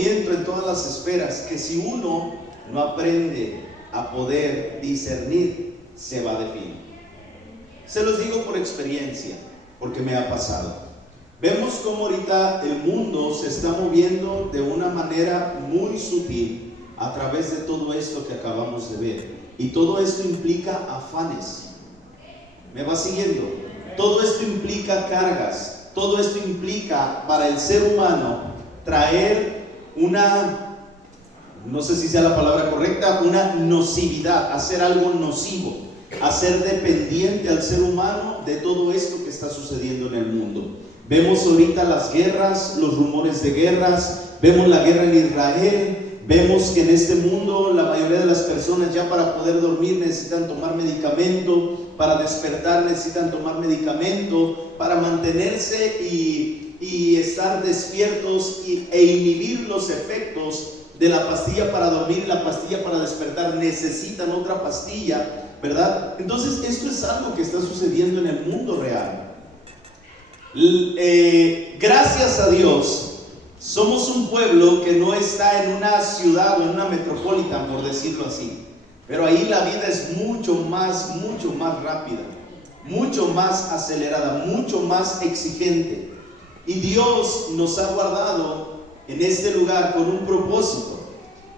movimiento en todas las esferas que si uno no aprende a poder discernir, se va de fin. Se los digo por experiencia, porque me ha pasado. Vemos cómo ahorita el mundo se está moviendo de una manera muy sutil a través de todo esto que acabamos de ver. Y todo esto implica afanes. ¿Me va siguiendo? Todo esto implica cargas. Todo esto implica para el ser humano traer una, no sé si sea la palabra correcta, una nocividad, hacer algo nocivo, hacer dependiente al ser humano de todo esto que está sucediendo en el mundo. Vemos ahorita las guerras, los rumores de guerras, vemos la guerra en Israel, vemos que en este mundo la mayoría de las personas ya para poder dormir necesitan tomar medicamento, para despertar necesitan tomar medicamento, para mantenerse y estar despiertos e inhibir los efectos de la pastilla para dormir y la pastilla para despertar, necesitan otra pastilla, ¿verdad? Entonces esto es algo que está sucediendo en el mundo real. Gracias a Dios, somos un pueblo que no está en una ciudad o en una metropolitan, por decirlo así. Pero ahí la vida es mucho más rápida, mucho más acelerada, mucho más exigente. Y Dios nos ha guardado en este lugar con un propósito.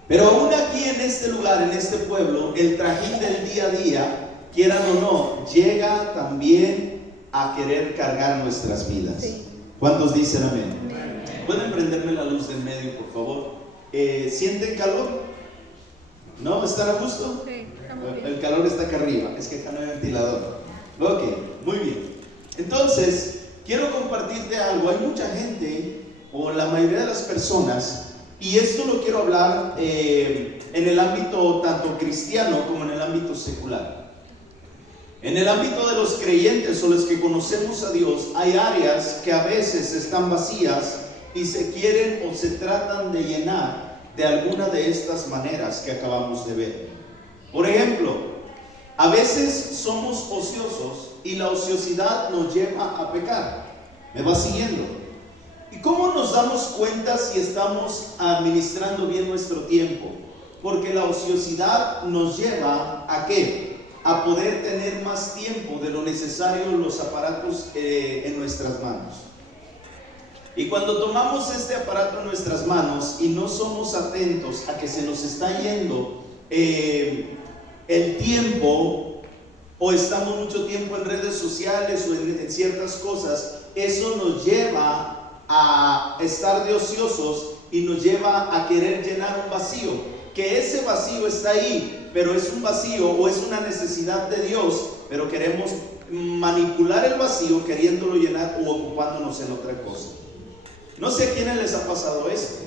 Pero aún aquí en este lugar, en este pueblo, el trajín del día a día, quieran o no, llega también a querer cargar nuestras vidas. Sí. ¿Cuántos dicen amén? Amén. ¿Pueden prenderme la luz del medio, por favor? ¿Sienten calor? ¿No? ¿Están a gusto? Sí, estamos bien. El calor está acá arriba, es que acá no hay ventilador. Ok, muy bien. Entonces, quiero compartirte algo. Hay mucha gente, o la mayoría de las personas, y esto lo quiero hablar en el ámbito tanto cristiano como en el ámbito secular. En el ámbito de los creyentes o los que conocemos a Dios, hay áreas que a veces están vacías y se quieren o se tratan de llenar de alguna de estas maneras que acabamos de ver. Por ejemplo, a veces somos ociosos y la ociosidad nos lleva a pecar. ¿Me va siguiendo? ¿Y cómo nos damos cuenta si estamos administrando bien nuestro tiempo? Porque la ociosidad nos lleva ¿a qué? A poder tener más tiempo de lo necesario en los aparatos en nuestras manos. Y cuando tomamos este aparato en nuestras manos y no somos atentos a que se nos está yendo el tiempo, o estamos mucho tiempo en redes sociales o en ciertas cosas, eso nos lleva a estar de ociosos y nos lleva a querer llenar un vacío, que ese vacío está ahí, pero es un vacío o es una necesidad de Dios, pero queremos manipular el vacío queriéndolo llenar o ocupándonos en otra cosa. No sé a quiénes les ha pasado esto.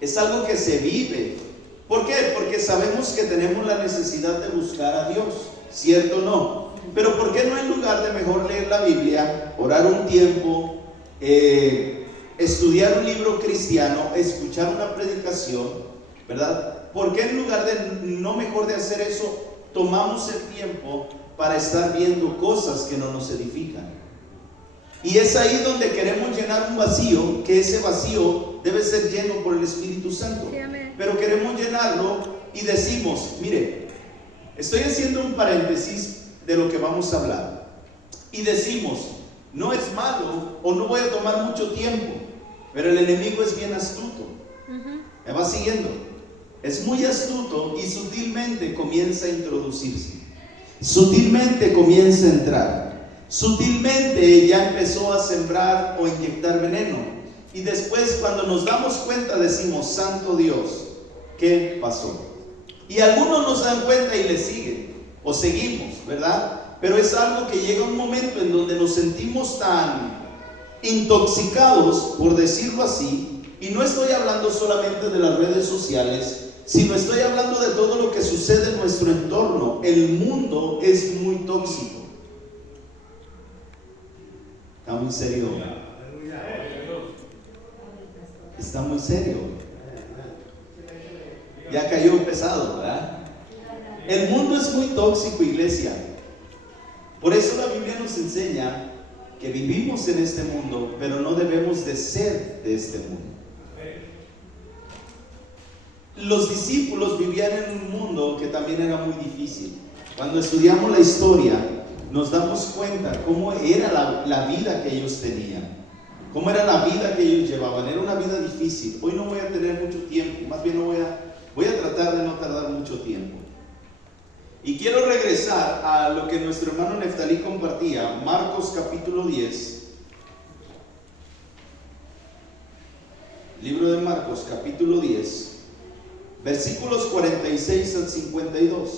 Es algo que se vive. ¿Por qué? Porque sabemos que tenemos la necesidad de buscar a Dios, ¿cierto o no? Pero ¿por qué no en lugar de mejor leer la Biblia, orar un tiempo, estudiar un libro cristiano, escuchar una predicación, ¿verdad? ¿Por qué en lugar de no mejor de hacer eso, tomamos el tiempo para estar viendo cosas que no nos edifican? Y es ahí donde queremos llenar un vacío, que ese vacío debe ser lleno por el Espíritu Santo. Sí, pero queremos llenarlo y decimos, mire, estoy haciendo un paréntesis de lo que vamos a hablar. Y decimos, no es malo o no voy a tomar mucho tiempo, pero el enemigo es bien astuto. ¿Me va siguiendo? Es muy astuto y sutilmente comienza a introducirse. Sutilmente comienza a entrar. Sutilmente ya empezó a sembrar o inyectar veneno. Y después cuando nos damos cuenta decimos, santo Dios, ¿qué pasó? Y algunos nos dan cuenta y le siguen o seguimos, ¿verdad? Pero es algo que llega un momento en donde nos sentimos tan intoxicados, por decirlo así. Y no estoy hablando solamente de las redes sociales, sino estoy hablando de todo lo que sucede en nuestro entorno. El mundo es muy tóxico. Está muy serio. Está muy serio. Ya cayó pesado, ¿verdad? El mundo es muy tóxico, iglesia. Por eso la Biblia nos enseña que vivimos en este mundo, pero no debemos de ser de este mundo. los discípulos vivían en un mundo que también era muy difícil. Cuando estudiamos la historia, nos damos cuenta cómo era la vida que ellos tenían, cómo era la vida que ellos llevaban. Era una vida difícil. Hoy no voy a tener mucho tiempo, más bien voy a tratar de no tardar mucho tiempo. Y quiero regresar a lo que nuestro hermano Neftalí compartía, Marcos capítulo 10. Libro de Marcos capítulo 10, versículos 46 al 52.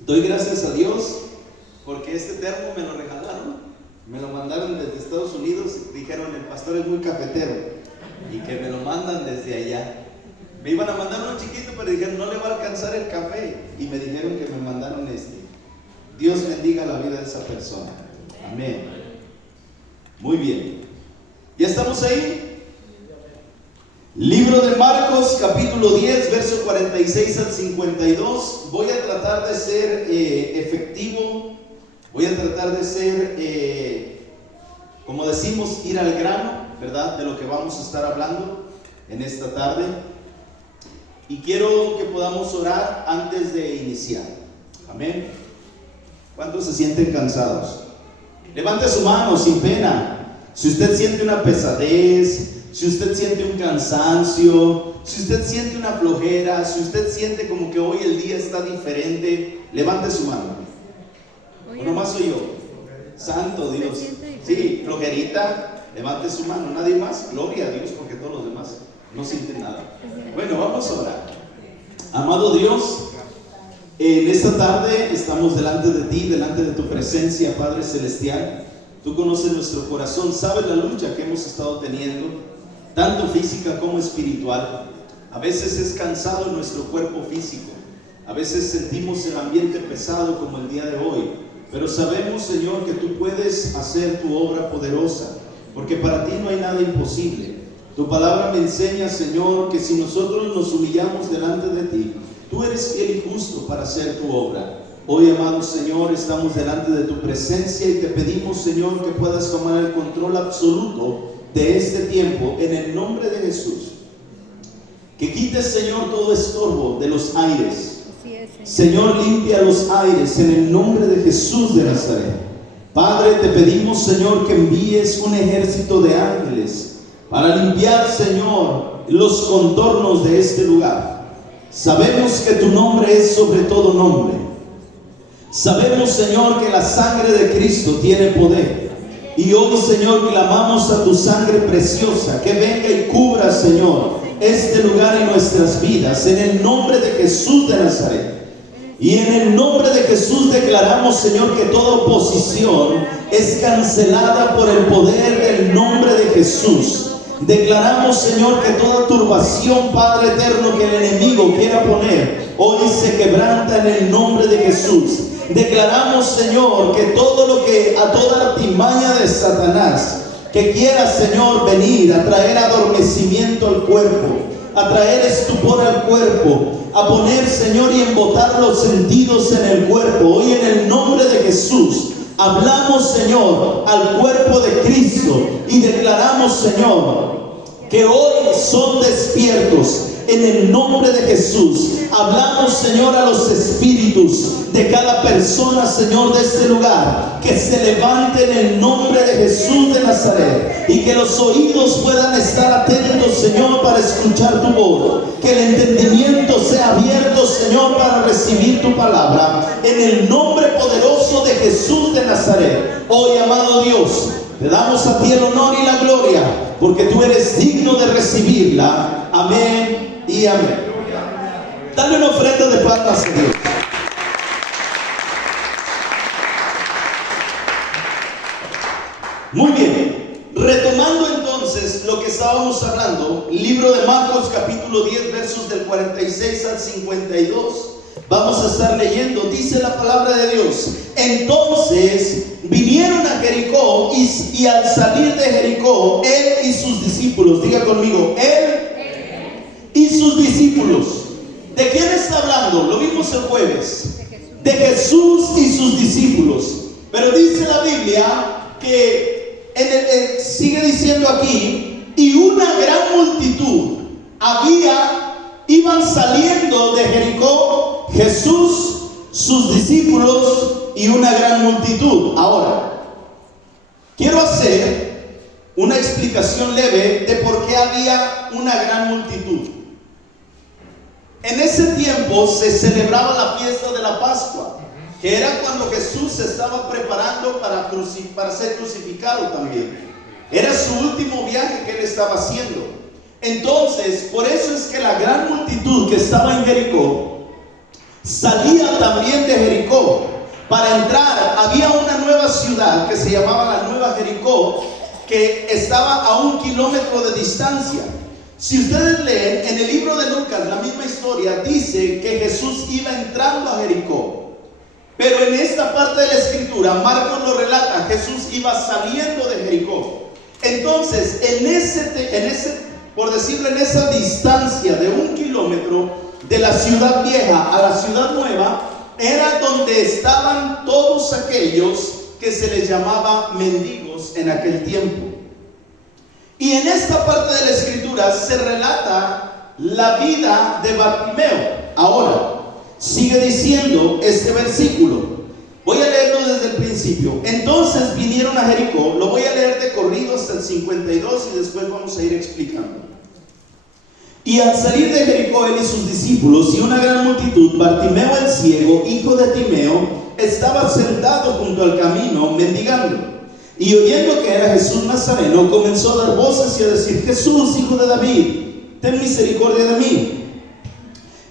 Doy gracias a Dios porque este termo me lo regalaron, me lo mandaron desde Estados Unidos. Dijeron, el pastor es muy cafetero y que me lo mandan desde allá. Me iban a mandar uno chiquito, pero dijeron, no le va a alcanzar el café, y me dijeron que me mandaron este. Dios bendiga la vida de esa persona. Amén. Muy bien, ¿ya estamos ahí? Libro de Marcos capítulo 10, verso 46 al 52. Voy a tratar de ser efectivo. Voy a tratar de ser, como decimos, ir al grano, ¿verdad? De lo que vamos a estar hablando en esta tarde. Y quiero que podamos orar antes de iniciar. Amén. ¿Cuántos se sienten cansados? Levante su mano sin pena. Si usted siente una pesadez, si usted siente un cansancio, si usted siente una flojera, si usted siente como que hoy el día está diferente, levante su mano. ¿O nomás soy yo? Santo Dios. Sí, flojerita, levante su mano. Nadie más. Gloria a Dios, porque todos los demás no sienten nada. Bueno, vamos a orar. Amado Dios, en esta tarde estamos delante de ti, delante de tu presencia, Padre Celestial. Tú conoces nuestro corazón, sabes la lucha que hemos estado teniendo, tanto física como espiritual. A veces es cansado nuestro cuerpo físico, a veces sentimos el ambiente pesado como el día de hoy, pero sabemos, Señor, que tú puedes hacer tu obra poderosa, porque para ti no hay nada imposible. Tu palabra me enseña, Señor, que si nosotros nos humillamos delante de ti, tú eres fiel y justo para hacer tu obra. Hoy, amado Señor, estamos delante de tu presencia y te pedimos, Señor, que puedas tomar el control absoluto de este tiempo en el nombre de Jesús. Que quites, Señor, todo estorbo de los aires. Señor, limpia los aires en el nombre de Jesús de Nazaret. Padre, te pedimos, Señor, que envíes un ejército de ángeles para limpiar, Señor, los contornos de este lugar. Sabemos que tu nombre es sobre todo nombre. Sabemos, Señor, que la sangre de Cristo tiene poder. Y hoy, Señor, clamamos a tu sangre preciosa, que venga y cubra, Señor, este lugar y nuestras vidas, en el nombre de Jesús de Nazaret. Y en el nombre de Jesús declaramos, Señor, que toda oposición es cancelada por el poder del nombre de Jesús. Declaramos, Señor, que toda turbación, Padre eterno, que el enemigo quiera poner, hoy se quebranta en el nombre de Jesús. Declaramos, Señor, que todo lo que, a toda artimaña de Satanás que quiera, Señor, venir a traer adormecimiento al cuerpo, a traer estupor al cuerpo, a poner, Señor, y embotar los sentidos en el cuerpo, hoy en el nombre de Jesús hablamos, Señor, al cuerpo de Cristo y declaramos, Señor, que hoy son despiertos en el nombre de Jesús. Hablamos, Señor, a los espíritus de cada persona, Señor, de este lugar, que se levanten en el nombre de Jesús de Nazaret y que los oídos puedan estar atentos, Señor, para escuchar tu voz, que el entendimiento sea abierto, Señor, para recibir tu palabra, en el nombre poderoso de Jesús de Nazaret. Hoy, amado Dios, te damos a ti el honor y la gloria, porque tú eres digno de recibirla. Amén y amén. Dale una ofrenda de palmas a Dios. Muy bien, retomando entonces lo que estábamos hablando, libro de Marcos capítulo 10 versos del 46 al 52, vamos a estar leyendo. Dice la palabra de Dios: entonces vinieron a Jericó y al salir de Jericó, él y sus discípulos, diga conmigo, él y sus discípulos. ¿De quién está hablando? Lo vimos el jueves. de Jesús y sus discípulos. Pero dice la Biblia que sigue diciendo aquí, y una gran multitud iban saliendo de Jericó, Jesús, sus discípulos y una gran multitud. Ahora, quiero hacer una explicación leve de por qué había una gran multitud. En ese tiempo se celebraba la fiesta de la Pascua, que era cuando Jesús se estaba preparando para ser crucificado también. Era su último viaje que él estaba haciendo. Entonces, por eso es que la gran multitud que estaba en Jericó salía también de Jericó para entrar. Había una nueva ciudad que se llamaba la Nueva Jericó, que estaba a 1 kilómetro de distancia. Si ustedes leen en el libro de Lucas, la misma historia dice que Jesús iba entrando a Jericó, pero en esta parte de la escritura Marcos lo relata, Jesús iba saliendo de Jericó. Entonces, por decirlo, en esa distancia de 1 kilómetro de la ciudad vieja a la ciudad nueva, era donde estaban todos aquellos que se les llamaba mendigos en aquel tiempo. Y en esta parte de la escritura se relata la vida de Bartimeo. Ahora, sigue diciendo este versículo. Voy a leerlo desde el principio. Entonces vinieron a Jericó. Lo voy a leer de corrido hasta el 52 y después vamos a ir explicando. Y al salir de Jericó él y sus discípulos y una gran multitud, Bartimeo el ciego, hijo de Timeo, estaba sentado junto al camino mendigando. Y oyendo que era Jesús Nazareno, comenzó a dar voces y a decir: Jesús, hijo de David, ten misericordia de mí.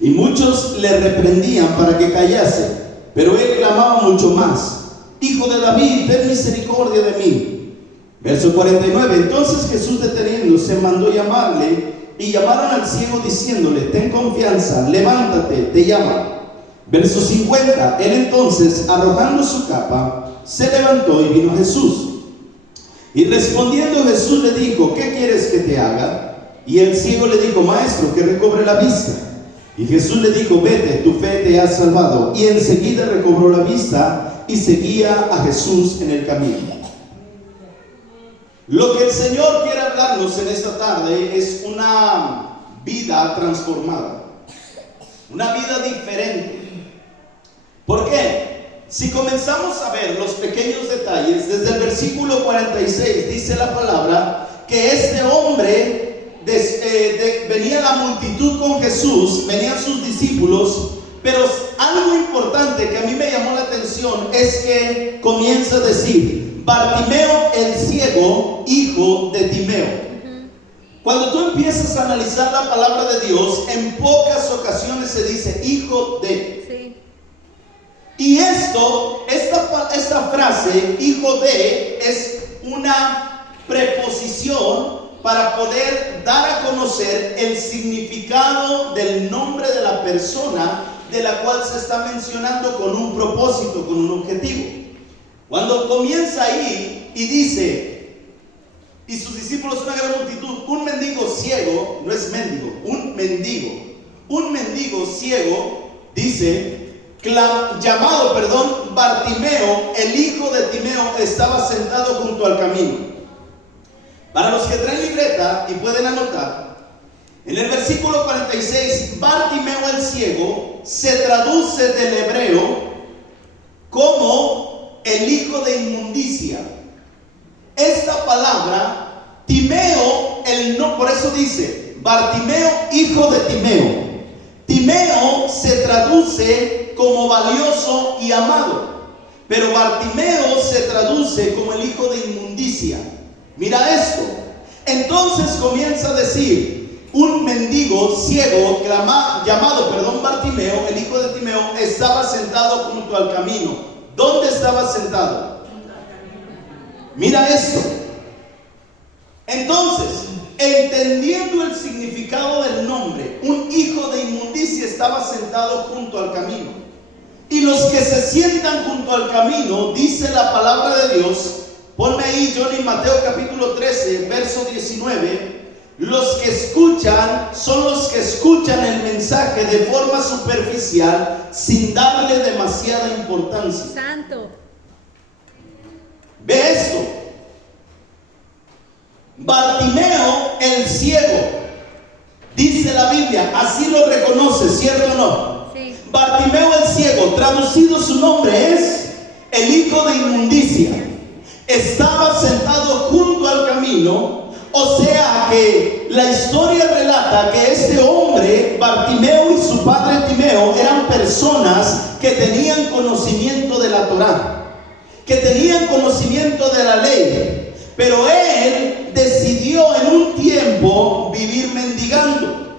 Y muchos le reprendían para que callase, pero él clamaba mucho más: Hijo de David, ten misericordia de mí. Verso 49. Entonces Jesús, deteniéndose, mandó llamarle, y llamaron al ciego diciéndole: ten confianza, levántate, te llama. Verso 50. Él entonces, arrojando su capa, se levantó y vino a Jesús. Y respondiendo Jesús le dijo: ¿qué quieres que te haga? Y el ciego le dijo: Maestro, que recobre la vista. Y Jesús le dijo: vete, tu fe te ha salvado. Y enseguida recobró la vista y seguía a Jesús en el camino. Lo que el Señor quiere hablarnos en esta tarde es una vida transformada, una vida diferente. ¿Por qué? Si comenzamos a ver los pequeños detalles, desde el versículo 46 dice la palabra que este hombre, venía la multitud con Jesús, venían sus discípulos, pero algo importante que a mí me llamó la atención es que comienza a decir: Bartimeo el ciego, hijo de Timeo. Cuando tú empiezas a analizar la palabra de Dios, en pocas ocasiones se dice hijo de. Y esta frase, hijo de, es una preposición para poder dar a conocer el significado del nombre de la persona de la cual se está mencionando con un propósito, con un objetivo. Cuando comienza ahí y dice: y sus discípulos una gran multitud, un mendigo ciego, no es mendigo, un mendigo ciego, dice, llamado Bartimeo, el hijo de Timeo, estaba sentado junto al camino. Para los que traen libreta y pueden anotar, en el versículo 46, Bartimeo el ciego se traduce del hebreo como el hijo de inmundicia. Esta palabra, Timeo, por eso dice Bartimeo, hijo de Timeo. Timeo se traduce como valioso y amado, pero Bartimeo se traduce como el hijo de inmundicia. Mira esto. Entonces comienza a decir: un mendigo ciego llamado Bartimeo, el hijo de Timeo, estaba sentado junto al camino. ¿Dónde estaba sentado? Mira esto. Entonces, entendiendo el significado del nombre, un hijo de inmundicia estaba sentado junto al camino. Y los que se sientan junto al camino, dice la palabra de Dios, ponme ahí, Johnny, Mateo capítulo 13, verso 19. Los que escuchan son los que escuchan el mensaje de forma superficial sin darle demasiada importancia. Santo. Ve esto. Bartimeo el ciego, dice la Biblia, así lo reconoce, ¿cierto o no? Sí. Bartimeo el ciego, traducido su nombre es el hijo de inmundicia. Estaba sentado junto al camino. O sea que la historia relata que este hombre, Bartimeo, y su padre Timeo eran personas que tenían conocimiento de la Torá, que tenían conocimiento de la ley, pero él decidió en un tiempo vivir mendigando.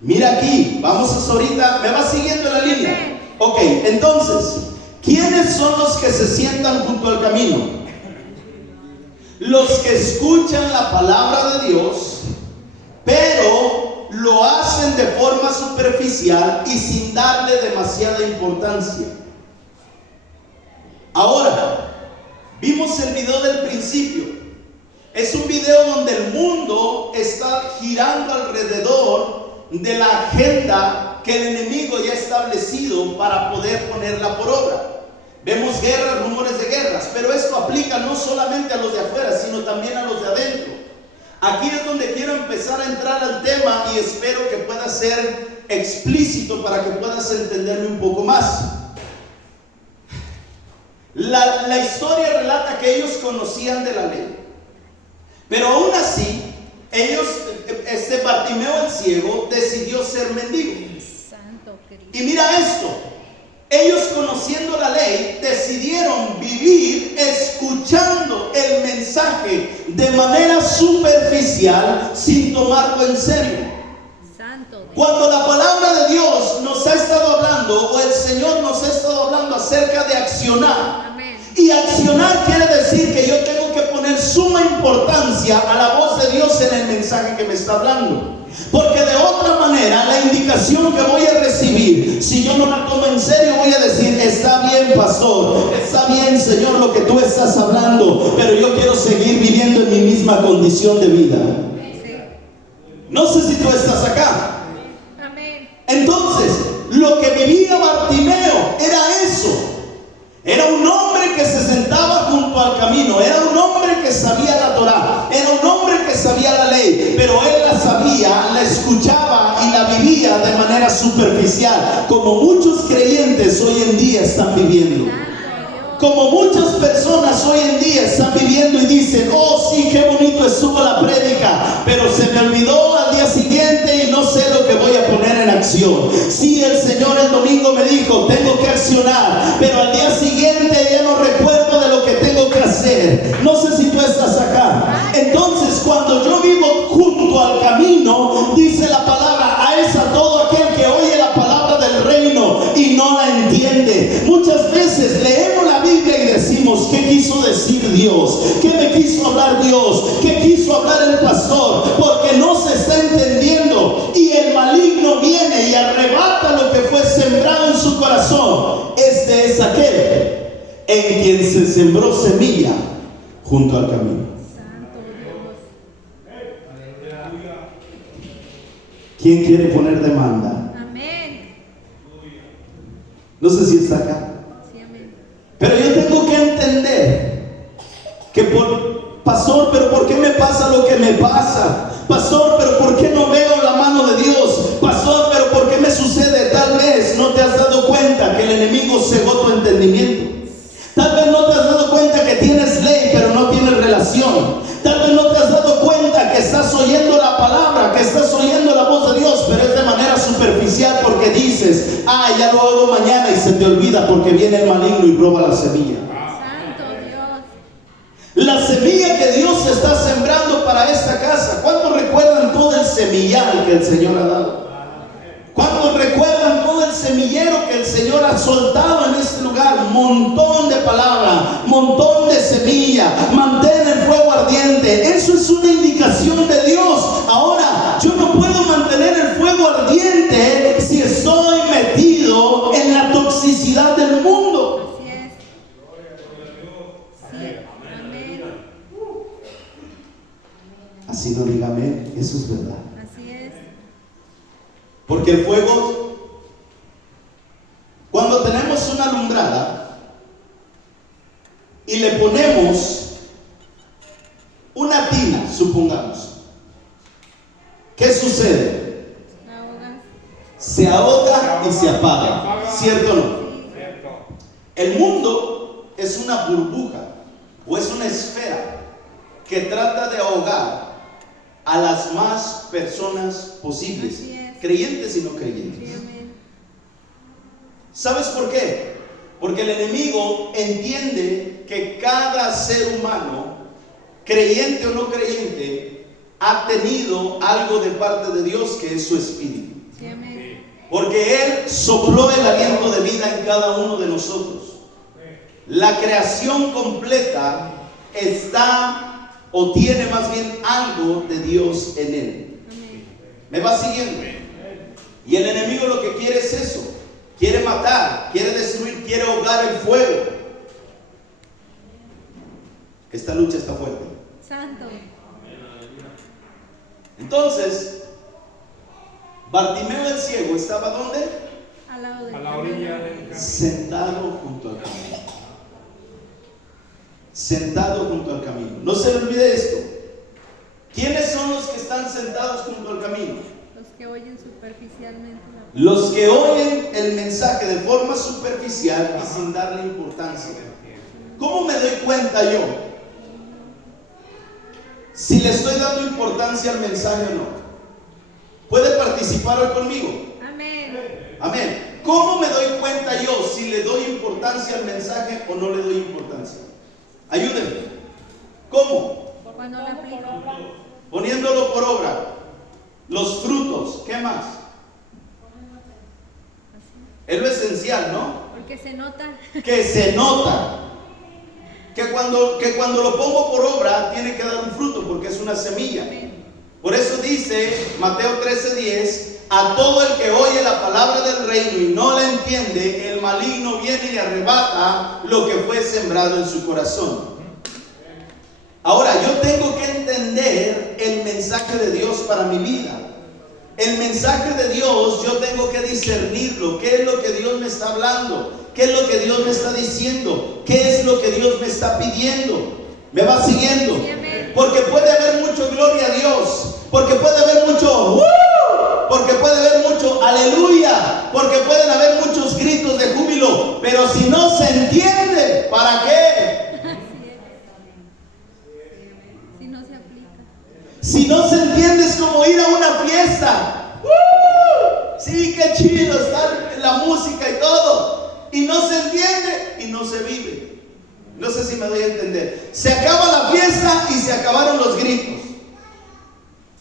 Mira aquí, vamos a ahorita, ¿me va siguiendo la línea? Ok, entonces, ¿quiénes son los que se sientan junto al camino? Los que escuchan la palabra de Dios, pero lo hacen de forma superficial y sin darle demasiada importancia. Ahora, vimos el video del principio. Es un video donde el mundo está girando alrededor de la agenda que el enemigo ya ha establecido para poder ponerla por obra. Vemos guerras, rumores de guerras, pero esto aplica no solamente a los de afuera, sino también a los de adentro. Aquí es donde quiero empezar a entrar al tema y espero que pueda ser explícito para que puedas entenderme un poco más. La historia relata que ellos conocían de la ley, pero aún así, Bartimeo el ciego decidió ser mendigo. Santo Cristo. Y mira esto. Ellos, conociendo la ley, decidieron vivir escuchando el mensaje de manera superficial sin tomarlo en serio. Santo Dios. Cuando la palabra de Dios nos ha estado hablando, o el Señor nos ha estado hablando acerca de accionar, Amén. y accionar quiere decir que yo tengo que poner suma importancia a la voz de Dios en el mensaje que me está hablando. Porque de otra manera, la indicación que voy a recibir, si yo no la tomo en serio, voy a decir: está bien, pastor, está bien, Señor, lo que tú estás hablando, pero yo quiero seguir viviendo en mi misma condición de vida. Sí. No sé si tú estás acá. Amén. Entonces, lo que vivía Bartimeo era eso. Era un hombre que se sentaba junto al camino, era un hombre que sabía la Torá, era un hombre que sabía la ley, pero él la sabía, la escuchaba y la vivía de manera superficial, como muchos creyentes hoy en día están viviendo. Como muchas personas hoy en día están viviendo y dicen: oh sí, qué bonito estuvo la prédica, pero se me olvidó al día siguiente y no sé lo que voy a poner en acción. Sí, el Señor el domingo me dijo: tengo que accionar, pero al día siguiente ya no recuerdo de lo que tengo que hacer. No sé si tú estás acá. Entonces, cuando yo vivo junto al camino, dice la palabra: a esa todo aquel que oye la palabra del reino y no la entiende. Muchas veces leemos la Biblia y decimos: ¿qué quiso decir Dios? ¿Qué me quiso hablar Dios? ¿Qué quiso hablar el pastor? Porque no se está entendiendo, y el maligno viene y arrebata lo que fue sembrado en su corazón. Este es aquel en quien se sembró semilla junto al camino. Santo Dios. ¿Quién quiere poner demanda? Amén. No sé si está acá. Sí, amén. Pero yo tengo que entender que pastor, pero ¿por qué me pasa lo que me pasa? Pastor, pero ¿por qué no veo la mano de Dios? Pastor, pero ¿por qué me sucede? Tal vez no te has dado cuenta que el enemigo cegó tu entendimiento. Tal vez no te has dado cuenta que tienes ley, pero no tienes relación. Tal vez no te has dado cuenta que estás oyendo la palabra, que estás oyendo la voz de Dios, pero es de manera superficial, porque dices: ya lo hago mañana, y se te olvida porque viene el maligno y roba la semilla. Santo Dios. La semilla que Dios está sembrando para esta casa. ¿Cuántos recuerdan todo el semillal que el Señor ha dado? ¿Cuántos recuerdan todo el semillero que el Señor ha soltado en este lugar? Montón de palabra, montón de semilla. Mantén el fuego ardiente. Eso es una indicación de Dios. Ahora, yo no puedo mantener el fuego ardiente si estoy metido en la toxicidad del mundo. Así es. Sí. Amén. Así no, dígame, eso es verdad. Porque el fuego, cuando tenemos una alumbrada y le ponemos una tina, supongamos, ¿qué sucede? Se ahoga y se apaga, ¿cierto o no? El mundo es una burbuja o es una esfera que trata de ahogar a las más personas posibles, creyentes y no creyentes. ¿Sabes por qué? Porque el enemigo entiende que cada ser humano, creyente o no creyente, ha tenido algo de parte de Dios, que es su espíritu. Porque Él sopló el aliento de vida en cada uno de nosotros. La creación completa está o tiene más bien algo de Dios en él. ¿Me va siguiendo? Y el enemigo lo que quiere es eso. Quiere matar, quiere destruir, quiere ahogar el fuego. Esta lucha está fuerte. Santo. Entonces, Bartimeo el ciego estaba ¿dónde? Al lado del A la orilla del camino. Sentado junto al camino. Sentado junto al camino. No se le olvide esto. ¿Quiénes son los que están sentados junto al camino? Los que oyen superficialmente. Los que oyen el mensaje de forma superficial y sin darle importancia. ¿Cómo me doy cuenta yo si le estoy dando importancia al mensaje o no? ¿Puede participar hoy conmigo? Amén. Amén. ¿Cómo me doy cuenta yo si le doy importancia al mensaje o no le doy importancia? Ayúdenme. ¿Cómo? Cuando lo aplico. Poniéndolo por obra. Los frutos. ¿Qué más? Es lo esencial, ¿no? Porque se nota. Que se nota. Que cuando lo pongo por obra tiene que dar un fruto porque es una semilla. Por eso dice Mateo 13:10: a todo el que oye la palabra del reino y no la entiende, el maligno viene y arrebata lo que fue sembrado en su corazón. Ahora, yo tengo que entender el mensaje de Dios para mi vida. El mensaje de Dios, yo tengo que discernirlo. ¿Qué es lo que Dios me está hablando? ¿Qué es lo que Dios me está diciendo? ¿Qué es lo que Dios me está pidiendo? ¿Me va siguiendo? Porque puede haber mucho gloria a Dios. Porque puede haber mucho porque puede haber mucho aleluya. Porque pueden haber muchos gritos de júbilo. Pero si no se entiende, ¿para qué? Si no se entiende, es como ir a una fiesta. Sí, qué chido estar en la música y todo. Y no se entiende y no se vive. No sé si me doy a entender. Se acaba la fiesta y se acabaron los gritos.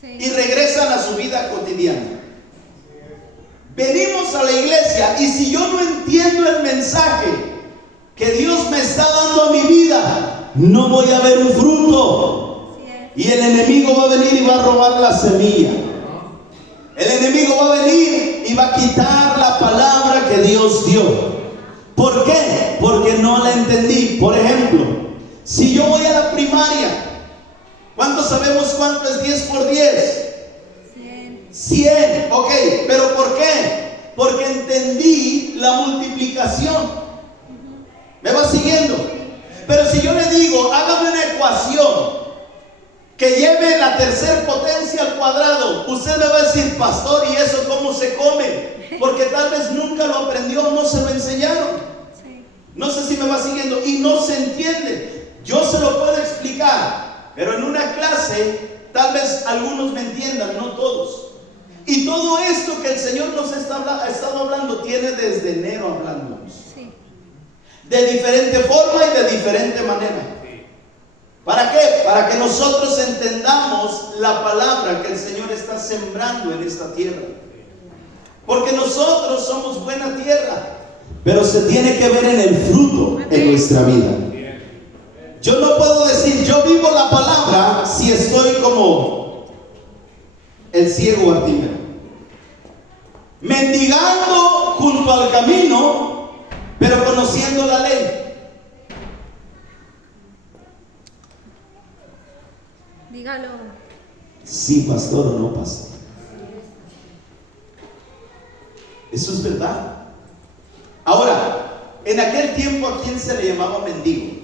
Sí. Y regresan a su vida cotidiana. Venimos a la iglesia y si yo no entiendo el mensaje que Dios me está dando a mi vida, no voy a ver un fruto. Y el enemigo va a venir y va a robar la semilla. El enemigo va a venir y va a quitar la palabra que Dios dio. ¿Por qué? Porque no la entendí. Por ejemplo, si yo voy a la primaria, ¿cuántos sabemos cuánto es 10 por 10? 100. Ok, pero ¿por qué? Porque entendí la multiplicación. ¿Me va siguiendo? Pero si yo le digo, hágame una ecuación que lleve la tercera potencia al cuadrado, usted me va a decir: pastor, ¿y eso cómo se come? Porque tal vez nunca lo aprendió, no se lo enseñaron. No sé si me va siguiendo. Y no se entiende. Yo se lo puedo explicar, pero en una clase tal vez algunos me entiendan, no todos. Y todo esto que el Señor nos ha estado hablando tiene desde enero hablándonos. De diferente forma y de diferente manera. ¿Para qué? Para que nosotros entendamos la palabra que el Señor está sembrando en esta tierra. Porque nosotros somos buena tierra, pero se tiene que ver en el fruto en nuestra vida. Yo no puedo decir, yo vivo la palabra, si estoy como el ciego Bartimeo, mendigando junto al camino, pero conociendo la ley. Dígalo. Sí, pastor o no pastor. Eso es verdad. Ahora, en aquel tiempo, ¿a quién se le llamaba mendigo?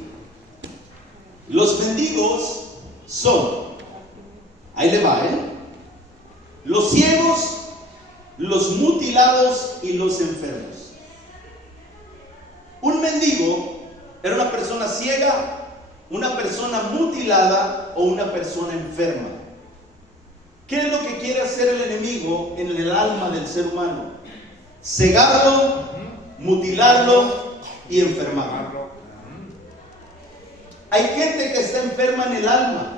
Los mendigos son, ahí le va, los ciegos, los mutilados y los enfermos. Un mendigo era una persona ciega, una persona mutilada o una persona enferma. ¿Qué es lo que quiere hacer el enemigo en el alma del ser humano? Cegarlo, mutilarlo y enfermarlo. Hay gente que está enferma en el alma.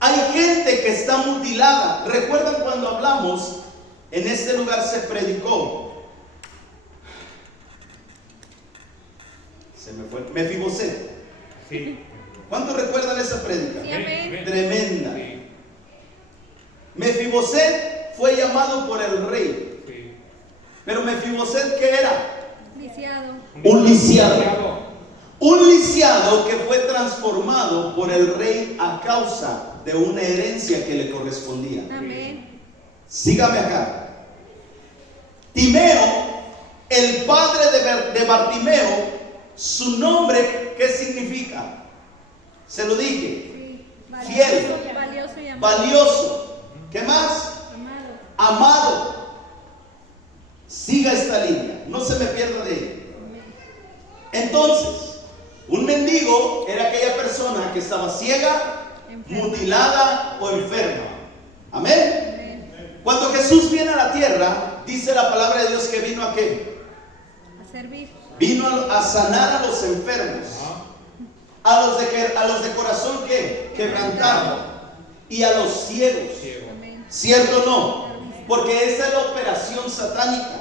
Hay gente que está mutilada. ¿Recuerdan cuando hablamos? En este lugar se predicó. Se me fue. Mefiboset. Sí. ¿Cuántos recuerdan esa prédica? Sí, amén. Tremenda. Sí. Mefiboset fue llamado por el rey. Sí. Pero Mefiboset, ¿qué era? Lisiado. Un lisiado. Un lisiado que fue transformado por el rey a causa de una herencia que le correspondía. Amén. Sígame acá. Timeo, el padre de Bartimeo, su nombre, ¿qué significa? Se lo dije. Sí. Fiel. Valioso y amado. Valioso. ¿Qué más? Amado. Amado. Siga esta línea, no se me pierda de ella. Entonces, un mendigo era aquella persona que estaba ciega, mutilada o enferma. Amén. Amén. Cuando Jesús viene a la tierra, dice la palabra de Dios que vino ¿a qué? A servir. Vino a sanar a los enfermos, a los de corazón ¿qué? Quebrantado, y a los ciegos. Amén. ¿Cierto o no? Porque esa es la operación satánica.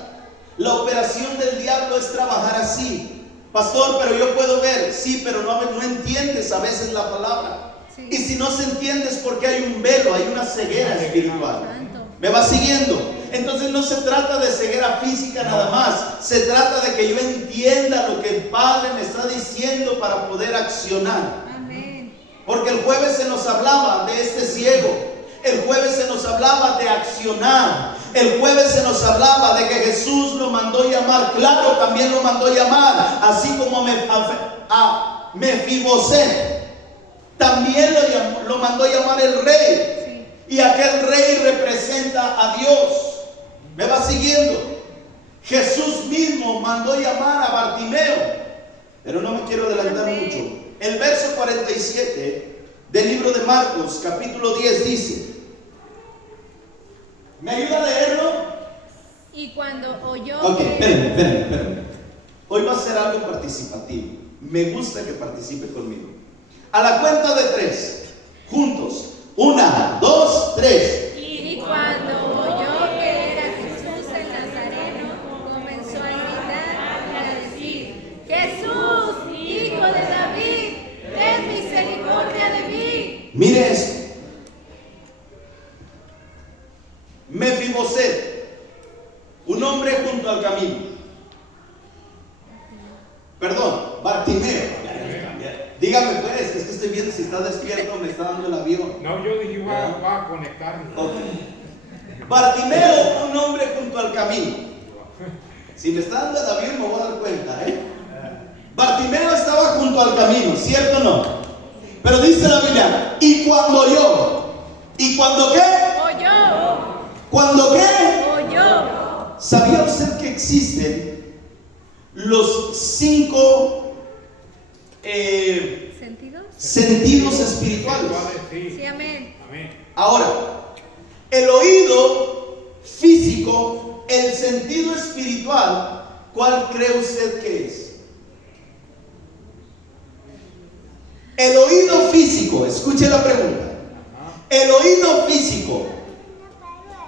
La operación del diablo es trabajar así. Pastor, pero yo puedo ver. Sí, pero no entiendes a veces la palabra. Sí. Y si no se entiende es porque hay un velo, hay una ceguera espiritual. Santo. ¿Me va siguiendo? Entonces no se trata de ceguera física nada más. Se trata de que yo entienda lo que el Padre me está diciendo para poder accionar. Amén. Porque el jueves se nos hablaba de este ciego. El jueves se nos hablaba de accionar. El jueves se nos hablaba de que Jesús lo mandó llamar. Claro, también lo mandó llamar. Así como a Mefiboset. También lo mandó llamar el rey. Sí. Y aquel rey representa a Dios. ¿Me va siguiendo? Jesús mismo mandó llamar a Bartimeo. Pero no me quiero adelantar mucho. El verso 47 del libro de Marcos, capítulo 10 dice. ¿Me ayuda a leerlo? Y cuando oyó Ok, que- espérenme. Hoy va a ser algo participativo. Me gusta que participe conmigo. A la cuenta de 3, juntos. 1, 2, 3. Y cuando oyó que era Jesús el Nazareno, comenzó a gritar y a decir: Jesús, hijo de David, ten misericordia de mí. Mire esto. Mefiboset, un hombre junto al camino. Perdón, Bartimeo. Dígame pues, es que estoy viendo si está despierto o me está dando el avión. No, yo dije va a conectarnos. Ok. Bartimeo, un hombre junto al camino. Si me está dando el avión me voy a dar cuenta, Bartimeo estaba junto al camino, ¿cierto o no? Pero dice la Biblia, y cuando oyó. ¿Y cuando qué? Oyó, ¿Cuando qué? oyó. ¿Sabía usted que existen los 5 ¿Sentidos? sentidos espirituales? Sí, Sí. amén. Amén. Ahora, el oído físico, el sentido espiritual, ¿cuál cree usted que es? El oído físico, escuche la pregunta. El oído físico,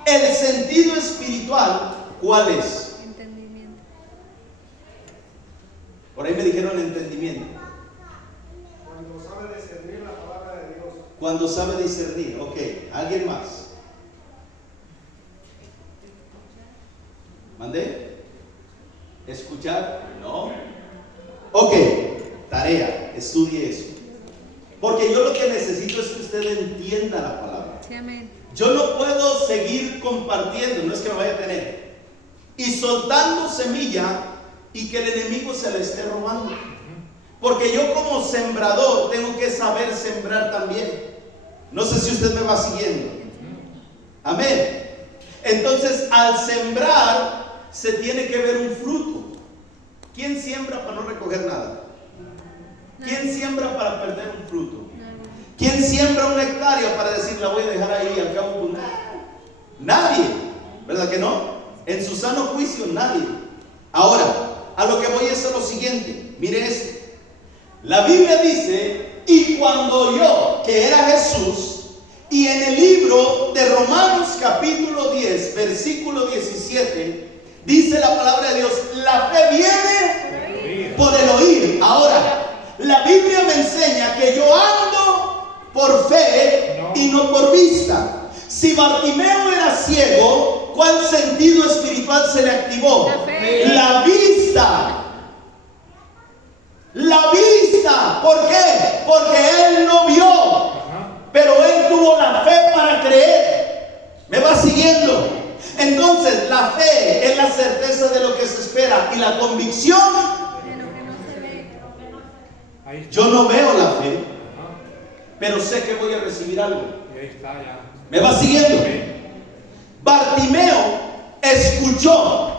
el sentido espiritual, ¿cuál es? Entendimiento. Por ahí me dijeron entendimiento. Cuando sabe discernir la palabra de Dios. Cuando sabe discernir, ok. ¿Alguien más? ¿Mandé? ¿Escuchar? No. Ok, tarea, estudie eso. Porque yo lo que necesito es que usted entienda la palabra. Sí, amén. Yo no puedo seguir compartiendo, no es que me vaya a tener. y soltando semilla y que el enemigo se la esté robando. Porque yo como sembrador tengo que saber sembrar también. No sé si usted me va siguiendo. Amén. Entonces, al sembrar se tiene que ver un fruto. ¿Quién siembra para no recoger nada? ¿Quién siembra para perder un fruto? ¿Quién siembra una hectárea para decir la voy a dejar ahí al cabo? Pues nadie, ¿verdad que no? En su sano juicio nadie. Ahora, a lo que voy es a lo siguiente. Mire esto. La Biblia dice, y cuando yo, que era Jesús, y en el libro de Romanos capítulo 10, versículo 17, dice la palabra de Dios, la fe viene por el oír. Ahora, la Biblia me enseña que yo ando por fe y no por vista. Si Bartimeo era ciego, ¿cuál sentido espiritual se le activó? La vista. La vista. ¿Por qué? Porque él no vio, pero él tuvo la fe para creer. ¿Me va siguiendo? Entonces, la fe es la certeza de lo que se espera y la convicción de lo que no se ve. Yo no veo la fe, pero sé que voy a recibir algo. ¿Me va siguiendo? Bartimeo escuchó.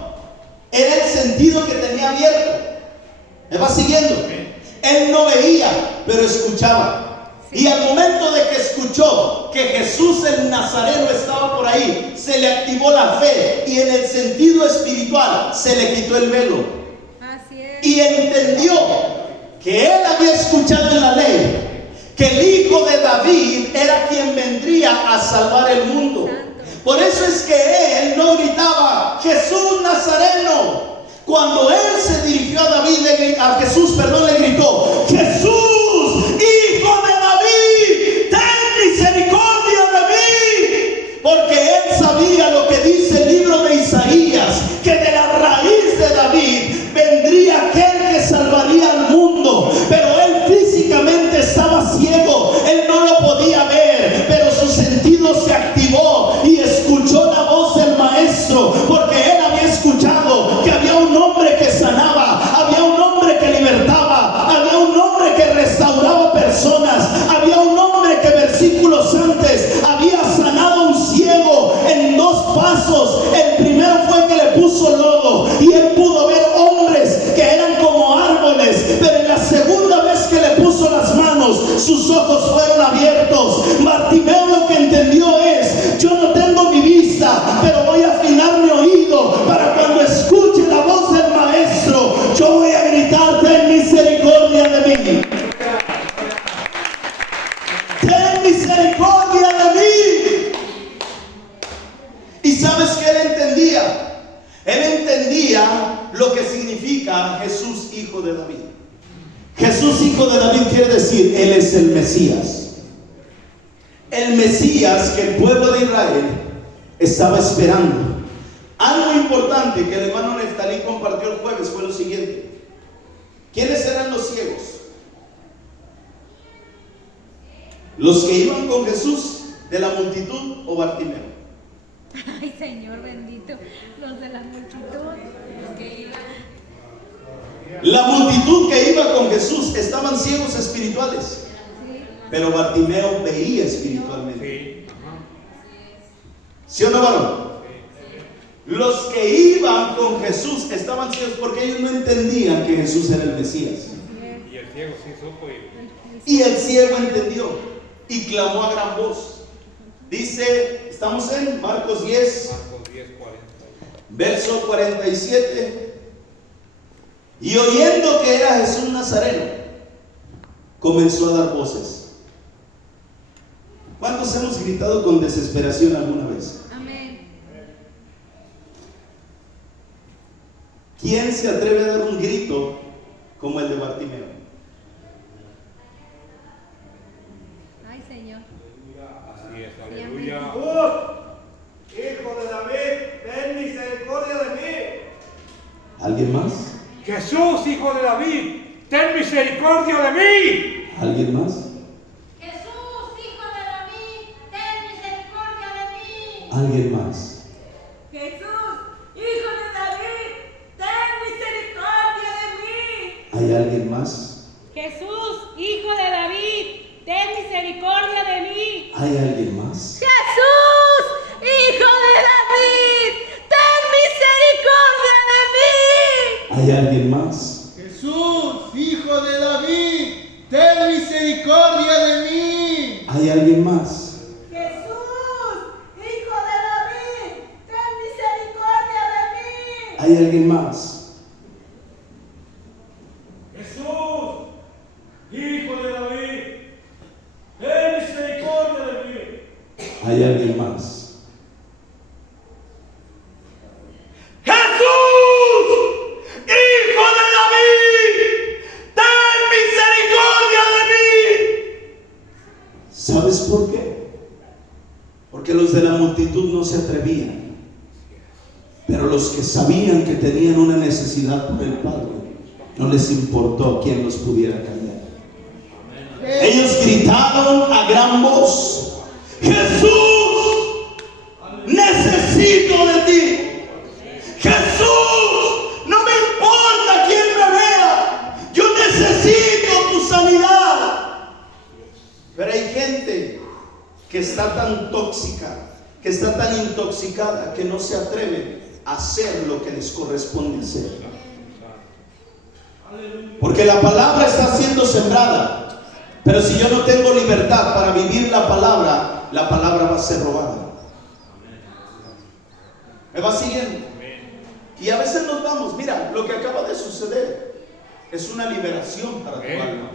Era el sentido que tenía abierto. ¿Me va siguiendo? Él no veía, pero escuchaba. Y al momento de que escuchó que Jesús el Nazareno estaba por ahí, se le activó la fe y en el sentido espiritual se le quitó el velo. Así es. Y entendió que él había escuchado en la ley que el hijo de David era quien vendría a salvar el mundo. Por eso es que él no gritaba Jesús Nazareno. Cuando él se dirigió a Jesús, le gritó: Jesús, hijo de David, ten misericordia de mí. Porque él sabía lo que dice el libro de Isaías, que de la raíz de David vendría aquel que salvaría al mundo. Pero él físicamente estaba ciego, él no lo podía ver, pero su sentido se activó y escuchó la voz del maestro, porque él había escuchado que había un hombre que sanaba, había un hombre que libertaba, había un hombre que restauraba personas, había un hombre que versículos antes había sanado a un ciego en 2 pasos. El primero fue que le puso lodo y él pudo ver hombres que eran como árboles, pero en la segunda vez que le puso las manos, sus ojos fueron abiertos. Bartimeo lo que entendió es: yo no tengo mi vista, pero voy a afinar mi oído para cuando escuche la voz del maestro, yo voy a gritar: ten misericordia de mí. Ten misericordia de mí. ¿Y sabes qué él entendía? Él entendía lo que significa Jesús, hijo de David. Jesús, hijo de David, quiere decir, él es el Mesías. El Mesías que el pueblo de Israel estaba esperando. Algo importante que el hermano Neftalí compartió el jueves fue lo siguiente: ¿quiénes eran los ciegos? ¿Los que iban con Jesús de la multitud o Bartimeo? Ay, Señor bendito, los de la multitud, los que iban. La multitud que iba con Jesús estaban ciegos espirituales, pero Bartimeo veía espiritualmente. ¿Sí o no, varón? Los que iban con Jesús estaban ciegos porque ellos no entendían que Jesús era el Mesías. Y el ciego sí supo. Y el ciego entendió y clamó a gran voz. Dice, estamos en Marcos 10, verso 47. Y oyendo que era Jesús Nazareno, comenzó a dar voces. ¿Cuántos hemos gritado con desesperación alguna vez? Amén. ¿Quién se atreve a dar un grito como el de Bartimeo? Ay, Señor. Así es, aleluya. Hijo de David, ten misericordia de mí. ¿Alguien más? Jesús, hijo de David, ten misericordia de mí. ¿Alguien más? Jesús, hijo de David, ten misericordia de mí. ¿Alguien más? Jesús, hijo de ¿Hay alguien más? Jesús, Hijo de David, ten misericordia de mí. ¿Hay alguien más? Jesús, Hijo de David, ten misericordia de mí. ¿Hay alguien más? Jesús, Hijo de David, ten misericordia de mí. ¿Hay alguien más? Jesús, Hijo de David, ten misericordia de mí. ¿Hay alguien más? Jesús, Hijo de David, ten misericordia de mí. ¿Hay alguien más? Jesús, Hijo de David, ten misericordia de mí. ¿Sabes por qué? Porque los de la multitud no se atrevían, pero los que sabían que tenían una necesidad por el Padre, no les importó quién los pudiera callar. Ellos gritaron a gran voz: Jesús, necesito de ti. Jesús, no me importa quién me vea, yo necesito tu sanidad. Pero hay gente que está tan tóxica, que está tan intoxicada, que no se atreve a hacer lo que les corresponde hacer. Porque la palabra está siendo sembrada. Pero si yo no tengo libertad para vivir la palabra va a ser robada. ¿Me va siguiendo? Y a veces nos vamos, mira, lo que acaba de suceder es una liberación para tu alma.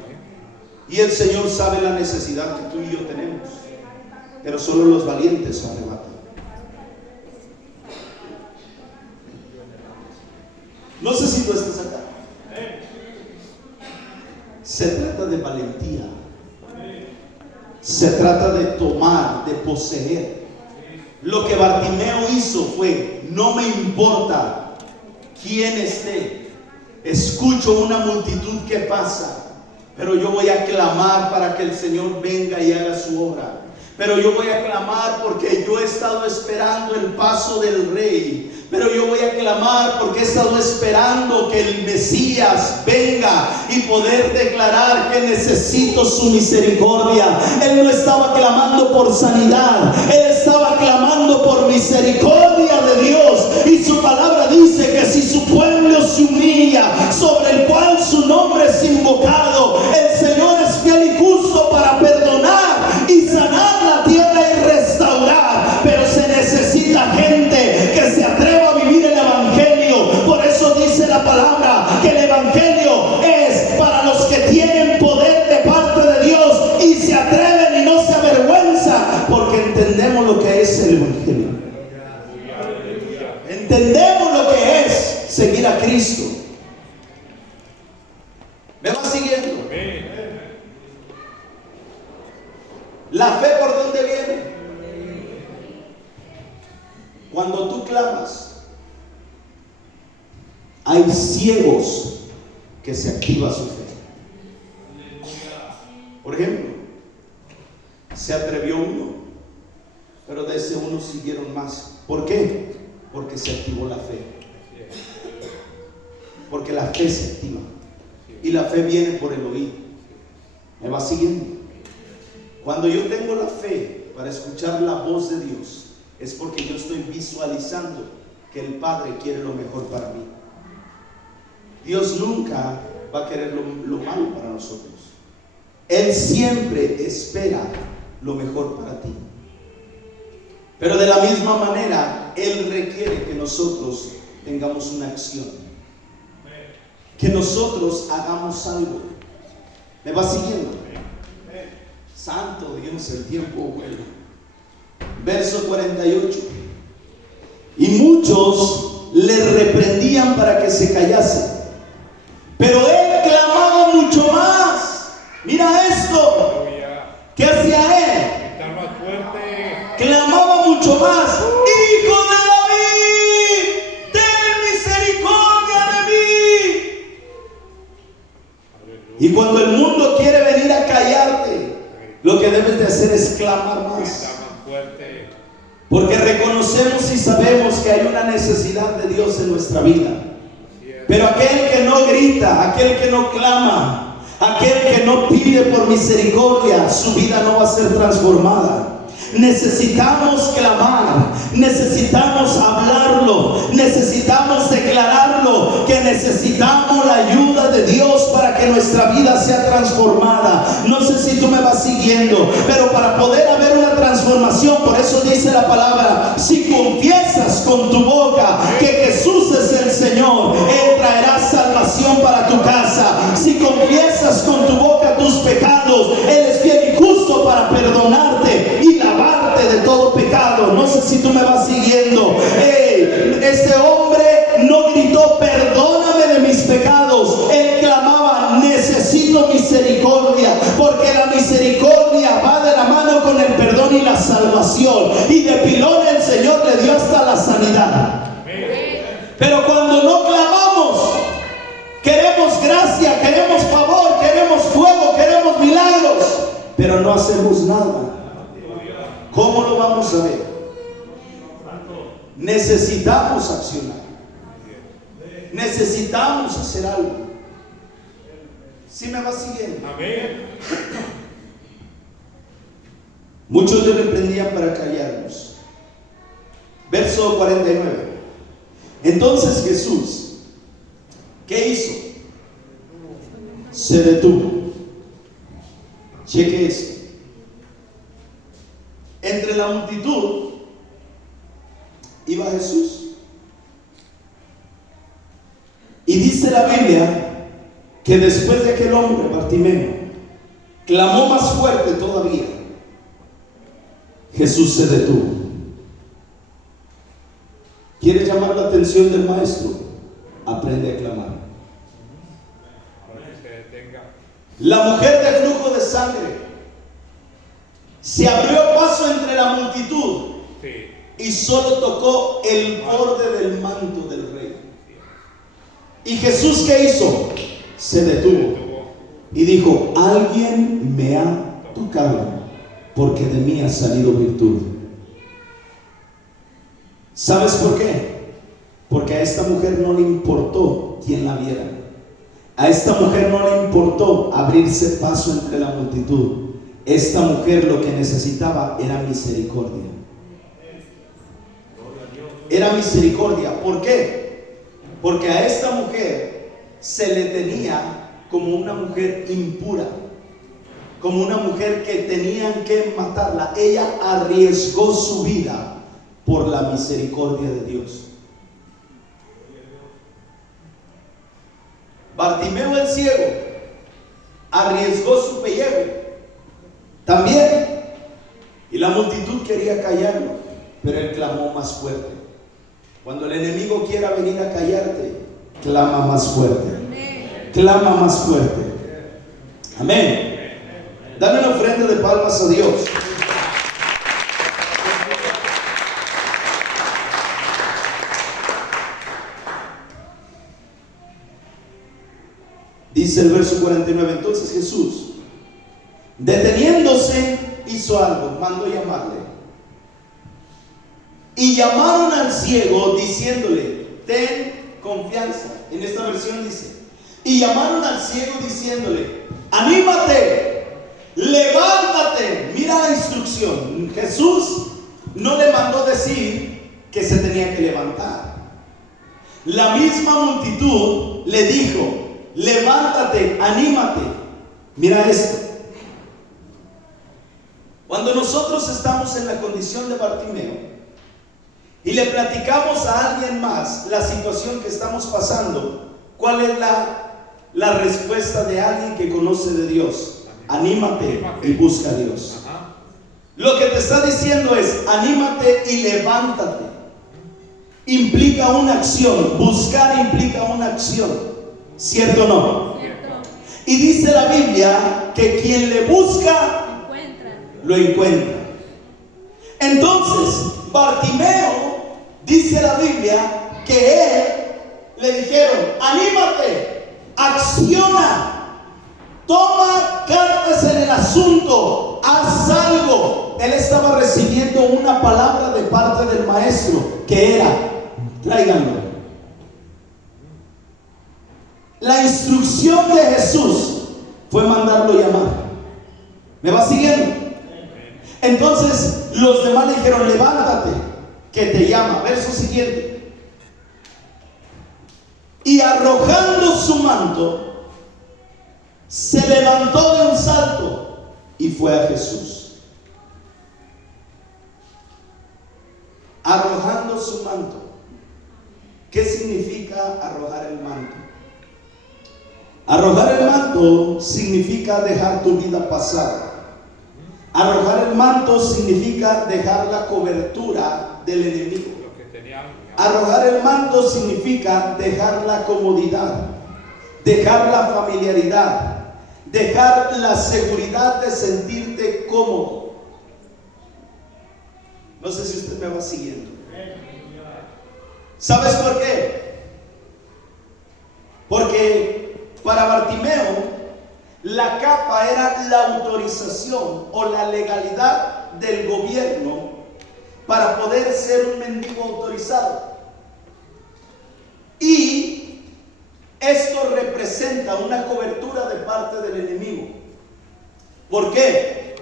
Y el Señor sabe la necesidad que tú y yo tenemos. Pero solo los valientes arrebatan. No sé si tú estás acá. Se trata de valentía. Se trata de tomar, de poseer. Lo que Bartimeo hizo fue: no me importa quién esté, escucho una multitud que pasa, pero yo voy a clamar para que el Señor venga y haga su obra. Pero yo voy a clamar porque yo he estado esperando el paso del Rey. Pero yo voy a clamar porque he estado esperando que el Mesías venga y poder declarar que necesito su misericordia. Él no estaba clamando por sanidad, él estaba clamando por misericordia de Dios. Y su palabra dice que si su pueblo se humilla, sobre el cual su nombre es invocado, el Señor es fiel y justo para perdonar y sanar la tierra y restaurar. Pero se necesita gente que se atreva a vivir el evangelio. Por eso dice la palabra que el evangelio es para los que tienen poder de parte de Dios y se atreven y no se avergüenzan, porque entendemos lo que es el evangelio. Entendemos lo que es seguir a Cristo. ¿Me va siguiendo? ¿La fe por dónde viene? Cuando tú clamas, hay ciegos que se activa su fe. Por ejemplo, se atrevió uno, pero de ese uno siguieron más. ¿Por qué? Porque se activó la fe. Porque la fe se activa. Y la fe viene por el oír. ¿Me va siguiendo? Cuando yo tengo la fe para escuchar la voz de Dios, es porque yo estoy visualizando que el Padre quiere lo mejor para mí. Dios nunca va a querer lo malo para nosotros. Él siempre espera lo mejor para ti. Pero de la misma manera, Él requiere que nosotros tengamos una acción. Que nosotros hagamos algo. ¿Me va siguiendo? Santo Dios, el tiempo vuela. Verso 48. Y muchos le reprendían para que se callase, pero él clamaba mucho más. Mira esto. ¿Qué hacía él? Está más fuerte. Clamaba mucho más: Hijo de David, ten misericordia de mí. Y cuando el mundo quiere venir a callarte, lo que debes de hacer es clamar más. Porque reconocemos y sabemos que hay una necesidad de Dios en nuestra vida. Pero aquel que no grita, aquel que no clama, aquel que no pide por misericordia, su vida no va a ser transformada. Necesitamos clamar, necesitamos hablarlo, necesitamos declararlo, que necesitamos la ayuda de Dios para que nuestra vida sea transformada. No sé si tú me vas siguiendo, pero para poder haber una transformación, por eso dice la palabra, si confiesas con tu boca que Jesús es el Señor, Él traerá salvación para tu casa. Si confiesas con tu boca tus pecados, Él es fiel y justo para perdonarte y lavarte de todo pecado. No sé si tú me vas siguiendo. Este hombre no gritó perdóname de mis pecados, él clamaba necesito misericordia, porque la misericordia va de la mano con el perdón y la salvación, y de pilón el Señor le dio hasta la sanidad. Pero cuando no clamamos, queremos gracia, queremos favor, queremos fuego, queremos milagros, pero no hacemos nada. ¿Cómo lo vamos a ver? Necesitamos accionar. Necesitamos hacer algo. ¿Sí me va siguiendo? Amén. Muchos le reprendían para callarnos. Verso 49. Entonces Jesús, ¿qué hizo? Se detuvo. Cheque esto. Entre la multitud iba Jesús. Y dice la Biblia que después de que el hombre, Bartimeo, clamó más fuerte todavía, Jesús se detuvo. ¿Quieres llamar la atención del maestro? Aprende a clamar. La mujer de flujo de sangre se abrió paso entre la multitud y solo tocó el borde del manto del rey. ¿Y Jesús qué hizo? Se detuvo y dijo, alguien me ha tocado, porque de mí ha salido virtud. ¿Sabes por qué? Porque a esta mujer no le importó quién la viera. A esta mujer no le importó abrirse paso entre la multitud. Esta mujer lo que necesitaba era misericordia. Era misericordia. ¿Por qué? Porque a esta mujer se le tenía como una mujer impura, como una mujer que tenían que matarla. Ella arriesgó su vida por la misericordia de Dios. Bartimeo el ciego arriesgó su pellejo también, y la multitud quería callarlo, pero él clamó más fuerte. Cuando el enemigo quiera venir a callarte, clama más fuerte. Clama más fuerte. Amén. Dame una ofrenda de palmas a Dios. Dice el verso 49, entonces Jesús, deteniéndose, hizo algo, mandó llamarle. Y llamaron al ciego diciéndole, ten confianza. En esta versión dice, y llamaron al ciego diciéndole, anímate, levántate. Mira la instrucción. Jesús no le mandó decir que se tenía que levantar. La misma multitud le dijo, levántate, anímate. Mira esto. Cuando nosotros estamos en la condición de Bartimeo y le platicamos a alguien más la situación que estamos pasando, ¿cuál es la respuesta de alguien que conoce de Dios? Anímate y busca a Dios. Lo que te está diciendo es, anímate y levántate. Implica una acción. Buscar implica una acción. ¿Cierto o no? Cierto. Y dice la Biblia que quien le busca, lo encuentra. Entonces, Bartimeo, dice la Biblia, que él le dijeron, anímate, acciona, toma cartas en el asunto, haz algo. Él estaba recibiendo una palabra de parte del maestro, que era, tráiganlo. La instrucción de Jesús fue mandarlo llamar. ¿Me va siguiendo? Entonces los demás le dijeron: levántate, que te llama. Verso siguiente. Y arrojando su manto, se levantó de un salto y fue a Jesús. Arrojando su manto. ¿Qué significa arrojar el manto? Arrojar el manto significa dejar tu vida pasada. Arrojar el manto significa dejar la cobertura del enemigo. Arrojar el manto significa dejar la comodidad, dejar la familiaridad, dejar la seguridad de sentirte cómodo. No sé si usted me va siguiendo. ¿Sabes por qué? Porque para Bartimeo la capa era la autorización o la legalidad del gobierno para poder ser un mendigo autorizado. Y esto representa una cobertura de parte del enemigo. ¿Por qué?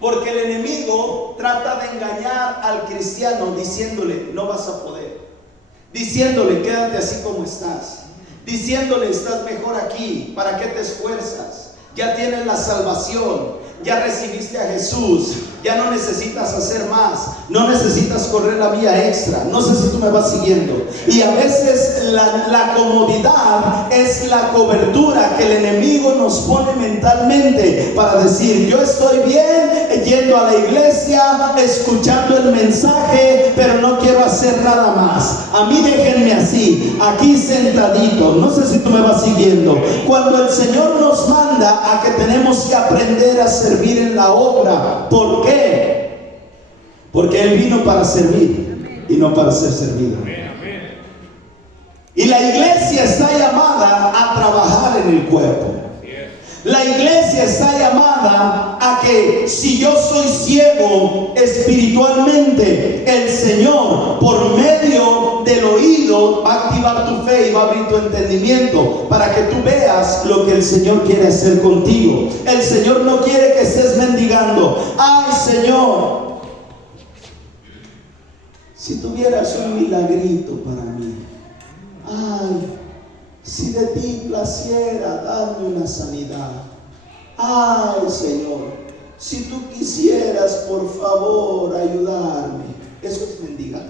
Porque el enemigo trata de engañar al cristiano diciéndole: no vas a poder, diciéndole: quédate así como estás, diciéndole: estás mejor aquí, ¿para qué te esfuerzas? Ya tienes la salvación, ya recibiste a Jesús, ya no necesitas hacer más, no necesitas correr la vía extra. No sé si tú me vas siguiendo. Y a veces la comodidad es la cobertura que el enemigo nos pone mentalmente para decir: yo estoy bien yendo a la iglesia, escuchando el mensaje, pero no quiero hacer nada más. A mí déjenme así, aquí sentadito. No sé si tú me vas siguiendo. Cuando el Señor nos manda a que tenemos que aprender a servir en la obra. ¿Por qué? Porque Él vino para servir y no para ser servido. Y la iglesia está llamada a trabajar en el cuerpo. La iglesia está llamada a que, si yo soy ciego espiritualmente, el Señor por medio del oído va a activar tu fe y va a abrir tu entendimiento para que tú veas lo que el Señor quiere hacer contigo. El Señor no quiere que estés mendigando: ay, Señor, si tuvieras un milagrito para mí, ay, si de ti placiera darme una sanidad, ay, Señor, si tú quisieras por favor ayudarme. Eso es mendigar.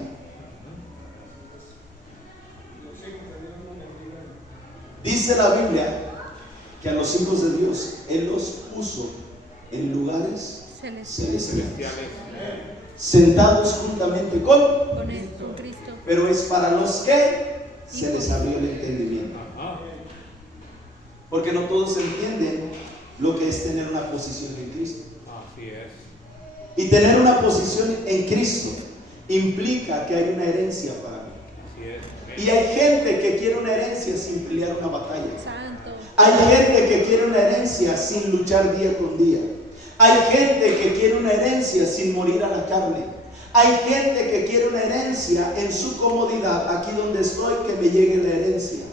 Dice la Biblia que a los hijos de Dios Él los puso en lugares celestiales, sentados juntamente con Cristo. Pero es para los que se les abrió el entendimiento. Porque no todos entienden lo que es tener una posición en Cristo. Así es. Y tener una posición en Cristo implica que hay una herencia para mí. Así es. Y hay gente que quiere una herencia sin pelear una batalla. Santo. Hay gente que quiere una herencia sin luchar día con día. Hay gente que quiere una herencia sin morir a la carne. Hay gente que quiere una herencia en su comodidad. Aquí donde estoy, que me llegue la herencia.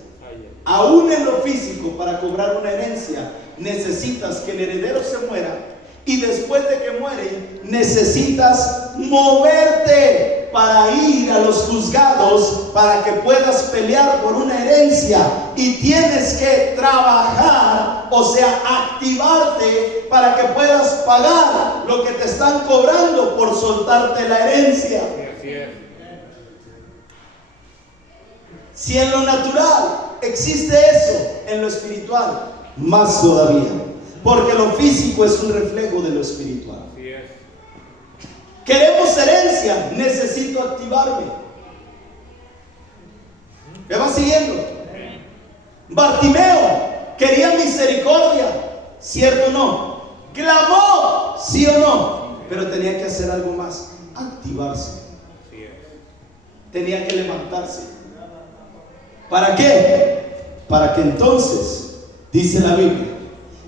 Aún en lo físico, para cobrar una herencia, necesitas que el heredero se muera. Y después de que muere, necesitas moverte para ir a los juzgados para que puedas pelear por una herencia. Y tienes que trabajar, o sea, activarte para que puedas pagar lo que te están cobrando por soltarte la herencia. Así es. Si en lo natural existe eso, en lo espiritual más todavía, porque lo físico es un reflejo de lo espiritual. Así es. Queremos herencia, necesito activarme. ¿Me va siguiendo? Bartimeo quería misericordia, ¿cierto o no? Clamó, ¿sí o no? Pero tenía que hacer algo más: activarse. Así es. Tenía que levantarse. ¿Para qué? Para que entonces, dice la Biblia,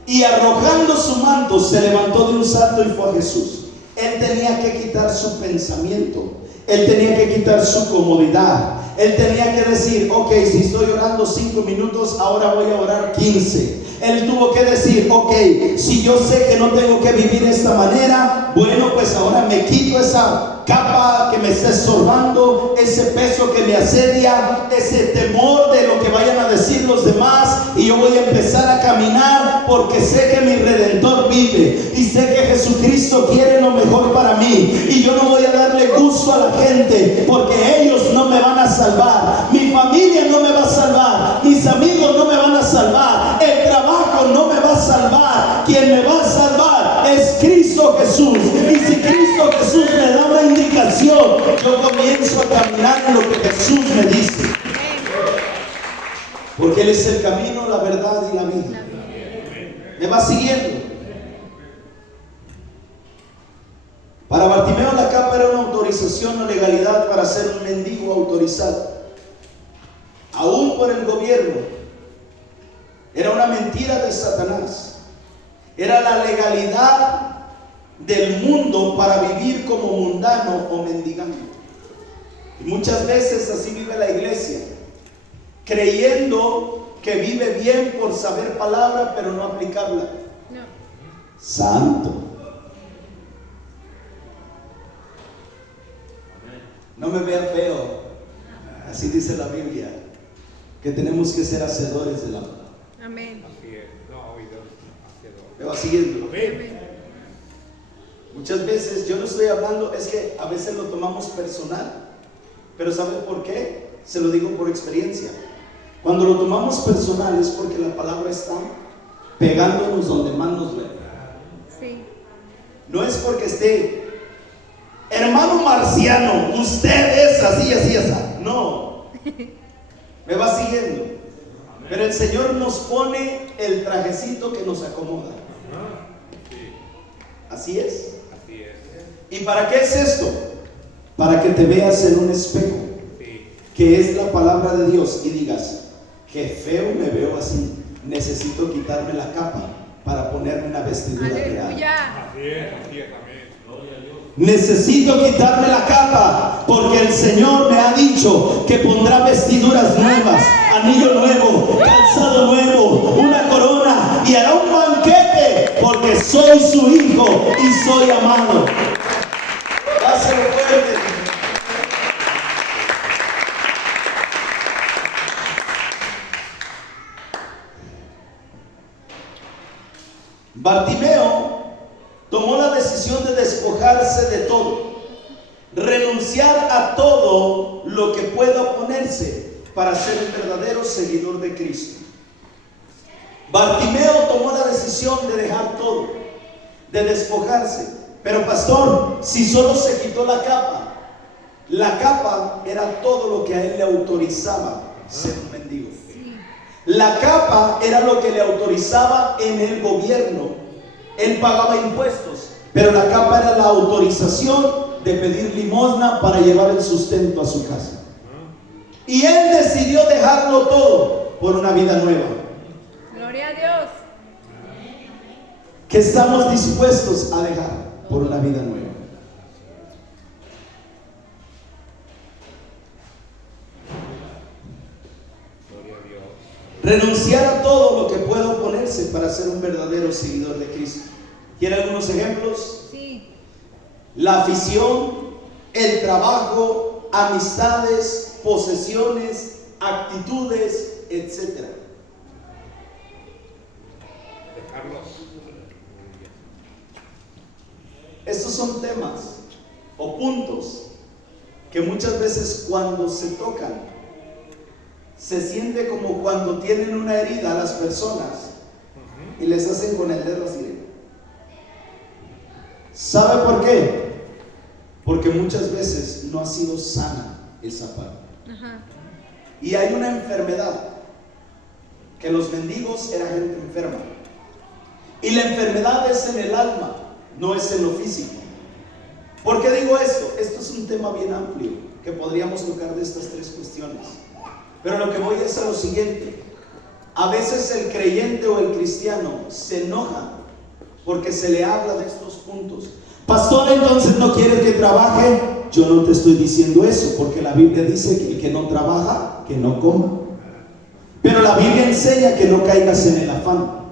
y arrojando su manto se levantó de un salto y fue a Jesús. Él tenía que quitar su pensamiento, él tenía que quitar su comodidad, Él tenía que decir, ok, si estoy orando 5 minutos, ahora voy a orar 15. Él tuvo que decir, ok, si yo sé que no tengo que vivir de esta manera, bueno, pues ahora me quito esa capa que me está estorbando, ese peso que me asedia, ese temor de lo que vayan a decir los demás, y yo voy a empezar a caminar porque sé que mi Redentor vive y sé que Jesucristo quiere lo mejor para mí, y yo no voy a darle gusto a la gente porque ellos no me van a salvar, mi familia no me va a salvar, mis amigos no me van a salvar, el trabajo no me va a salvar. Quien me va a salvar es Cristo Jesús, y si Cristo Jesús me da una indicación, yo comienzo a caminar en lo que Jesús me dice, porque Él es el camino, la verdad y la vida. ¿Me va siguiendo? Para Bartimeo la capa era una autorización o legalidad para ser un mendigo autorizado, aún por el gobierno. Era una mentira de Satanás. Era la legalidad del mundo para vivir como mundano o mendigante. Y muchas veces así vive la iglesia, creyendo que vive bien por saber palabra, pero no aplicarla. No. Santo. No me vea feo. Así dice la Biblia, que tenemos que ser hacedores de la palabra. Amén. Así es. No, oídos, hacedor. Me va siguiendo. Amén. Muchas veces yo no estoy hablando, es que a veces lo tomamos personal, pero ¿saben por qué? Se lo digo por experiencia. Cuando lo tomamos personal es porque la palabra está pegándonos donde más nos duele. Sí. No es porque esté, hermano marciano, usted es así, así, así. No. Me va siguiendo. Pero el Señor nos pone el trajecito que nos acomoda. Así es. Así es. ¿Y para qué es esto? Para que te veas en un espejo, Sí. que es la palabra de Dios, y digas, qué feo me veo así, necesito quitarme la capa para ponerme una vestidura real. Aleluya. Así es, amén. Necesito quitarme la capa porque el Señor me ha dicho que pondrá vestiduras nuevas, anillo nuevo, calzado nuevo, una corona, y hará un banquete porque soy su hijo y soy amado. Dáselo fuerte. Bartimeo tomó la decisión de despojarse de todo, renunciar a todo lo que pueda oponerse para ser el verdadero seguidor de Cristo. Bartimeo tomó la decisión de dejar todo, de despojarse. Pero pastor, si solo se quitó la capa era todo lo que a él le autorizaba ser un mendigo. La capa era lo que le autorizaba en el gobierno. Él pagaba impuestos, pero la capa era la autorización de pedir limosna para llevar el sustento a su casa. Y él decidió dejarlo todo por una vida nueva. Gloria a Dios. ¿Qué estamos dispuestos a dejar por una vida nueva? Renunciar a todo lo que pueda oponerse para ser un verdadero seguidor de Cristo. ¿Quiere algunos ejemplos? Sí. La afición, el trabajo, amistades, posesiones, actitudes, etc. Dejarlos. Estos son temas o puntos que muchas veces cuando se tocan se siente como cuando tienen una herida a las personas y les hacen con el dedo así. ¿Sabe por qué? Porque muchas veces no ha sido sana esa parte. Ajá. Y hay una enfermedad, que los mendigos eran gente enferma. Y la enfermedad es en el alma, no es en lo físico. ¿Por qué digo esto? Esto es un tema bien amplio que podríamos tocar de estas tres cuestiones. Pero lo que voy es a lo siguiente. A veces el creyente o el cristiano se enoja porque se le habla de estos puntos. Pastor, entonces no quieres que trabaje. Yo no te estoy diciendo eso, porque la Biblia dice que el que no trabaja, que no coma. Pero la Biblia enseña que no caigas en el afán.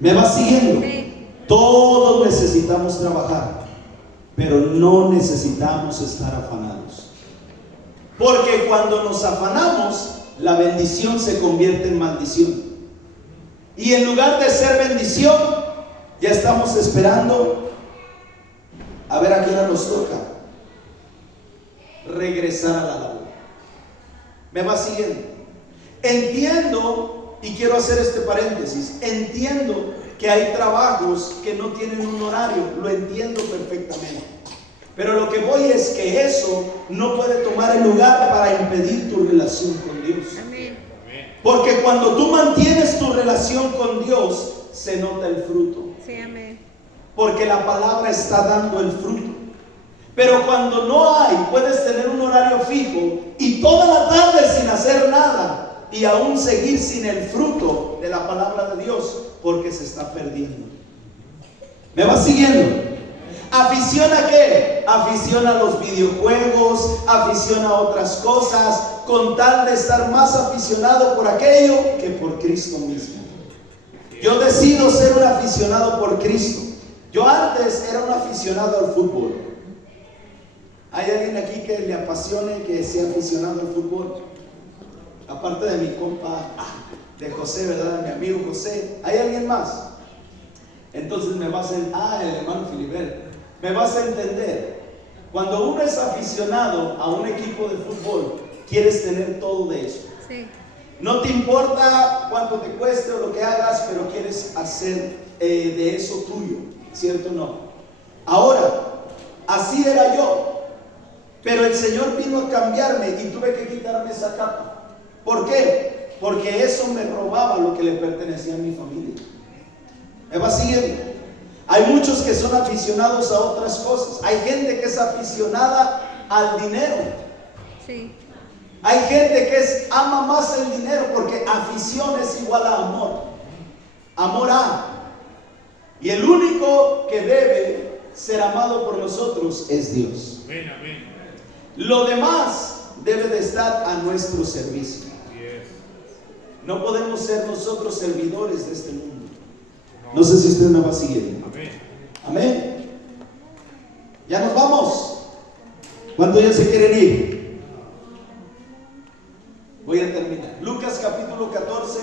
¿Me vas siguiendo? Sí. Todos necesitamos trabajar, pero no necesitamos estar afanados. Porque cuando nos afanamos, la bendición se convierte en maldición. Y en lugar de ser bendición, ya estamos esperando a ver a qué hora nos toca regresar a la labor. ¿Me va siguiendo? Entiendo, y quiero hacer este paréntesis, entiendo que hay trabajos que no tienen un horario, lo entiendo perfectamente. Pero lo que voy es que eso no puede tomar el lugar para impedir tu relación con Dios. Amén. Porque cuando tú mantienes tu relación con Dios, se nota el fruto. Sí, amén. Porque la palabra está dando el fruto. Pero cuando no hay, puedes tener un horario fijo y toda la tarde sin hacer nada y aún seguir sin el fruto de la palabra de Dios, porque se está perdiendo. ¿Me vas siguiendo? ¿Afición a qué? Afición a los videojuegos, afición a otras cosas, con tal de estar más aficionado por aquello que por Cristo mismo. Yo decido ser un aficionado por Cristo. Yo antes era un aficionado al fútbol. ¿Hay alguien aquí que le apasione, que sea aficionado al fútbol? Aparte de mi compa, de José, ¿verdad? Mi amigo José. ¿Hay alguien más? Entonces me vas a el hermano Filiberto. Me vas a entender. Cuando uno es aficionado a un equipo de fútbol, quieres tener todo de eso. Sí. No te importa cuánto te cueste o lo que hagas, pero quieres hacer de eso tuyo, ¿cierto o no? Ahora, así era yo. Pero el Señor vino a cambiarme y tuve que quitarme esa capa. ¿Por qué? Porque eso me robaba lo que le pertenecía a mi familia. ¿Me va siguiendo? Hay muchos que son aficionados a otras cosas. Hay gente que es aficionada al dinero. Sí. Hay gente que ama más el dinero, porque afición es igual a amor. Amor a. Y el único que debe ser amado por nosotros es Dios. Amén, amén. Lo demás debe de estar a nuestro servicio. No podemos ser nosotros servidores de este mundo. No sé si usted me va siguiendo. Amén. Amén. Ya nos vamos. ¿Cuántos ya se quieren ir? Voy a terminar. Lucas capítulo 14,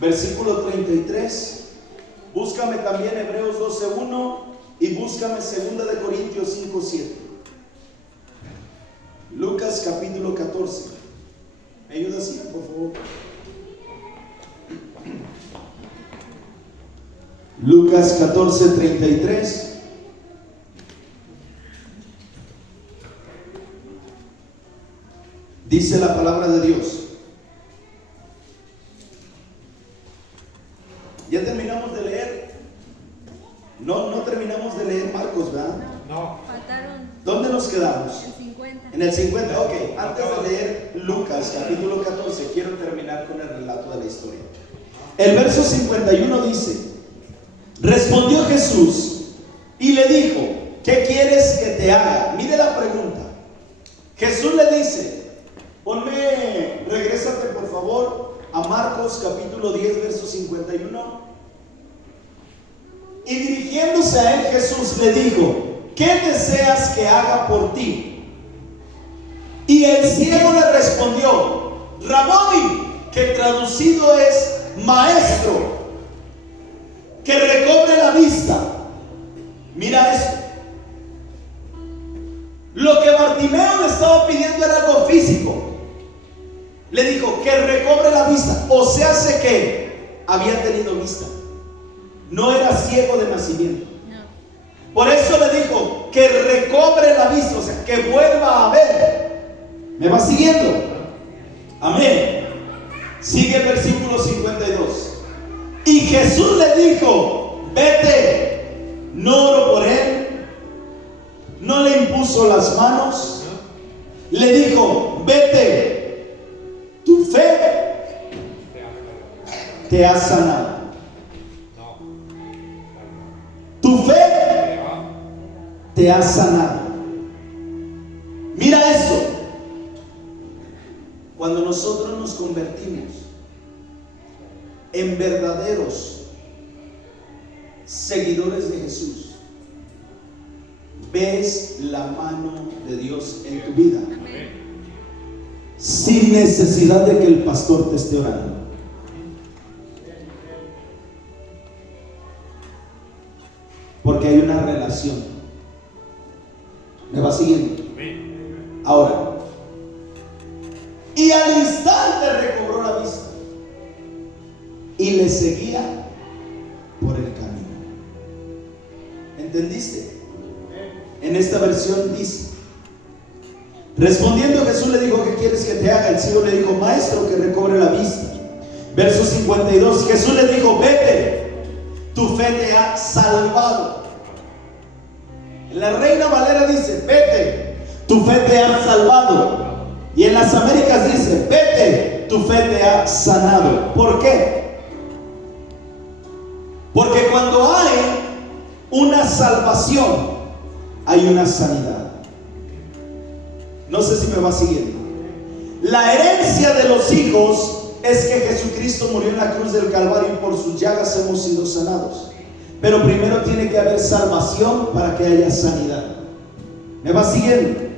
versículo 33. Búscame también Hebreos 12:1 y búscame 2 de Corintios 5:7. Lucas capítulo 14. ¿Me ayudas, Ian, por favor? Lucas 14:33. Dice la palabra de Dios. ¿Ya terminamos de leer? No terminamos de leer Marcos, ¿verdad? No. Faltaron ¿Dónde nos quedamos? el 50. En el 50, ok. Antes de leer Lucas capítulo 14, quiero terminar con el relato de la historia. El verso 51 dice: respondió Jesús y le dijo, ¿qué quieres que te haga? Mire la pregunta. Jesús le dice, regrésate por favor a Marcos capítulo 10, verso 51. Y dirigiéndose a él, Jesús le dijo, ¿qué deseas que haga por ti? Y el ciego le respondió, Raboni, que traducido es maestro, que recobre la vista. Mira esto. Lo que Bartimeo le estaba pidiendo era algo físico. Le dijo que recobre la vista. O sea, sé que había tenido vista. No era ciego de nacimiento. No. Por eso le dijo que recobre la vista, o sea, que vuelva a ver. ¿Me va siguiendo? Amén. Sigue el versículo 52. Y Jesús le dijo, vete, no oró por él, no le impuso las manos, le dijo, vete, tu fe te ha sanado. Tu fe te ha sanado. Mira esto. Cuando nosotros nos convertimos en verdaderos seguidores de Jesús, ves la mano de Dios en tu vida, sin necesidad de que el pastor te esté orando. Porque hay una relación. ¿Me va siguiendo? Ahora, y al instante recobró la vista y le seguía por el camino. ¿Entendiste? En esta versión dice: respondiendo Jesús le dijo, ¿qué quieres que te haga? El ciego le dijo, maestro, que recobre la vista. Verso 52, Jesús le dijo, vete, tu fe te ha salvado. En la Reina Valera dice, vete, tu fe te ha salvado. Y en las Américas dice, vete, tu fe te ha sanado. ¿Por qué? Porque cuando hay una salvación, hay una sanidad. No sé si me va siguiendo. La herencia de los hijos es que Jesucristo murió en la cruz del Calvario y por sus llagas hemos sido sanados. Pero primero tiene que haber salvación para que haya sanidad. ¿Me va siguiendo?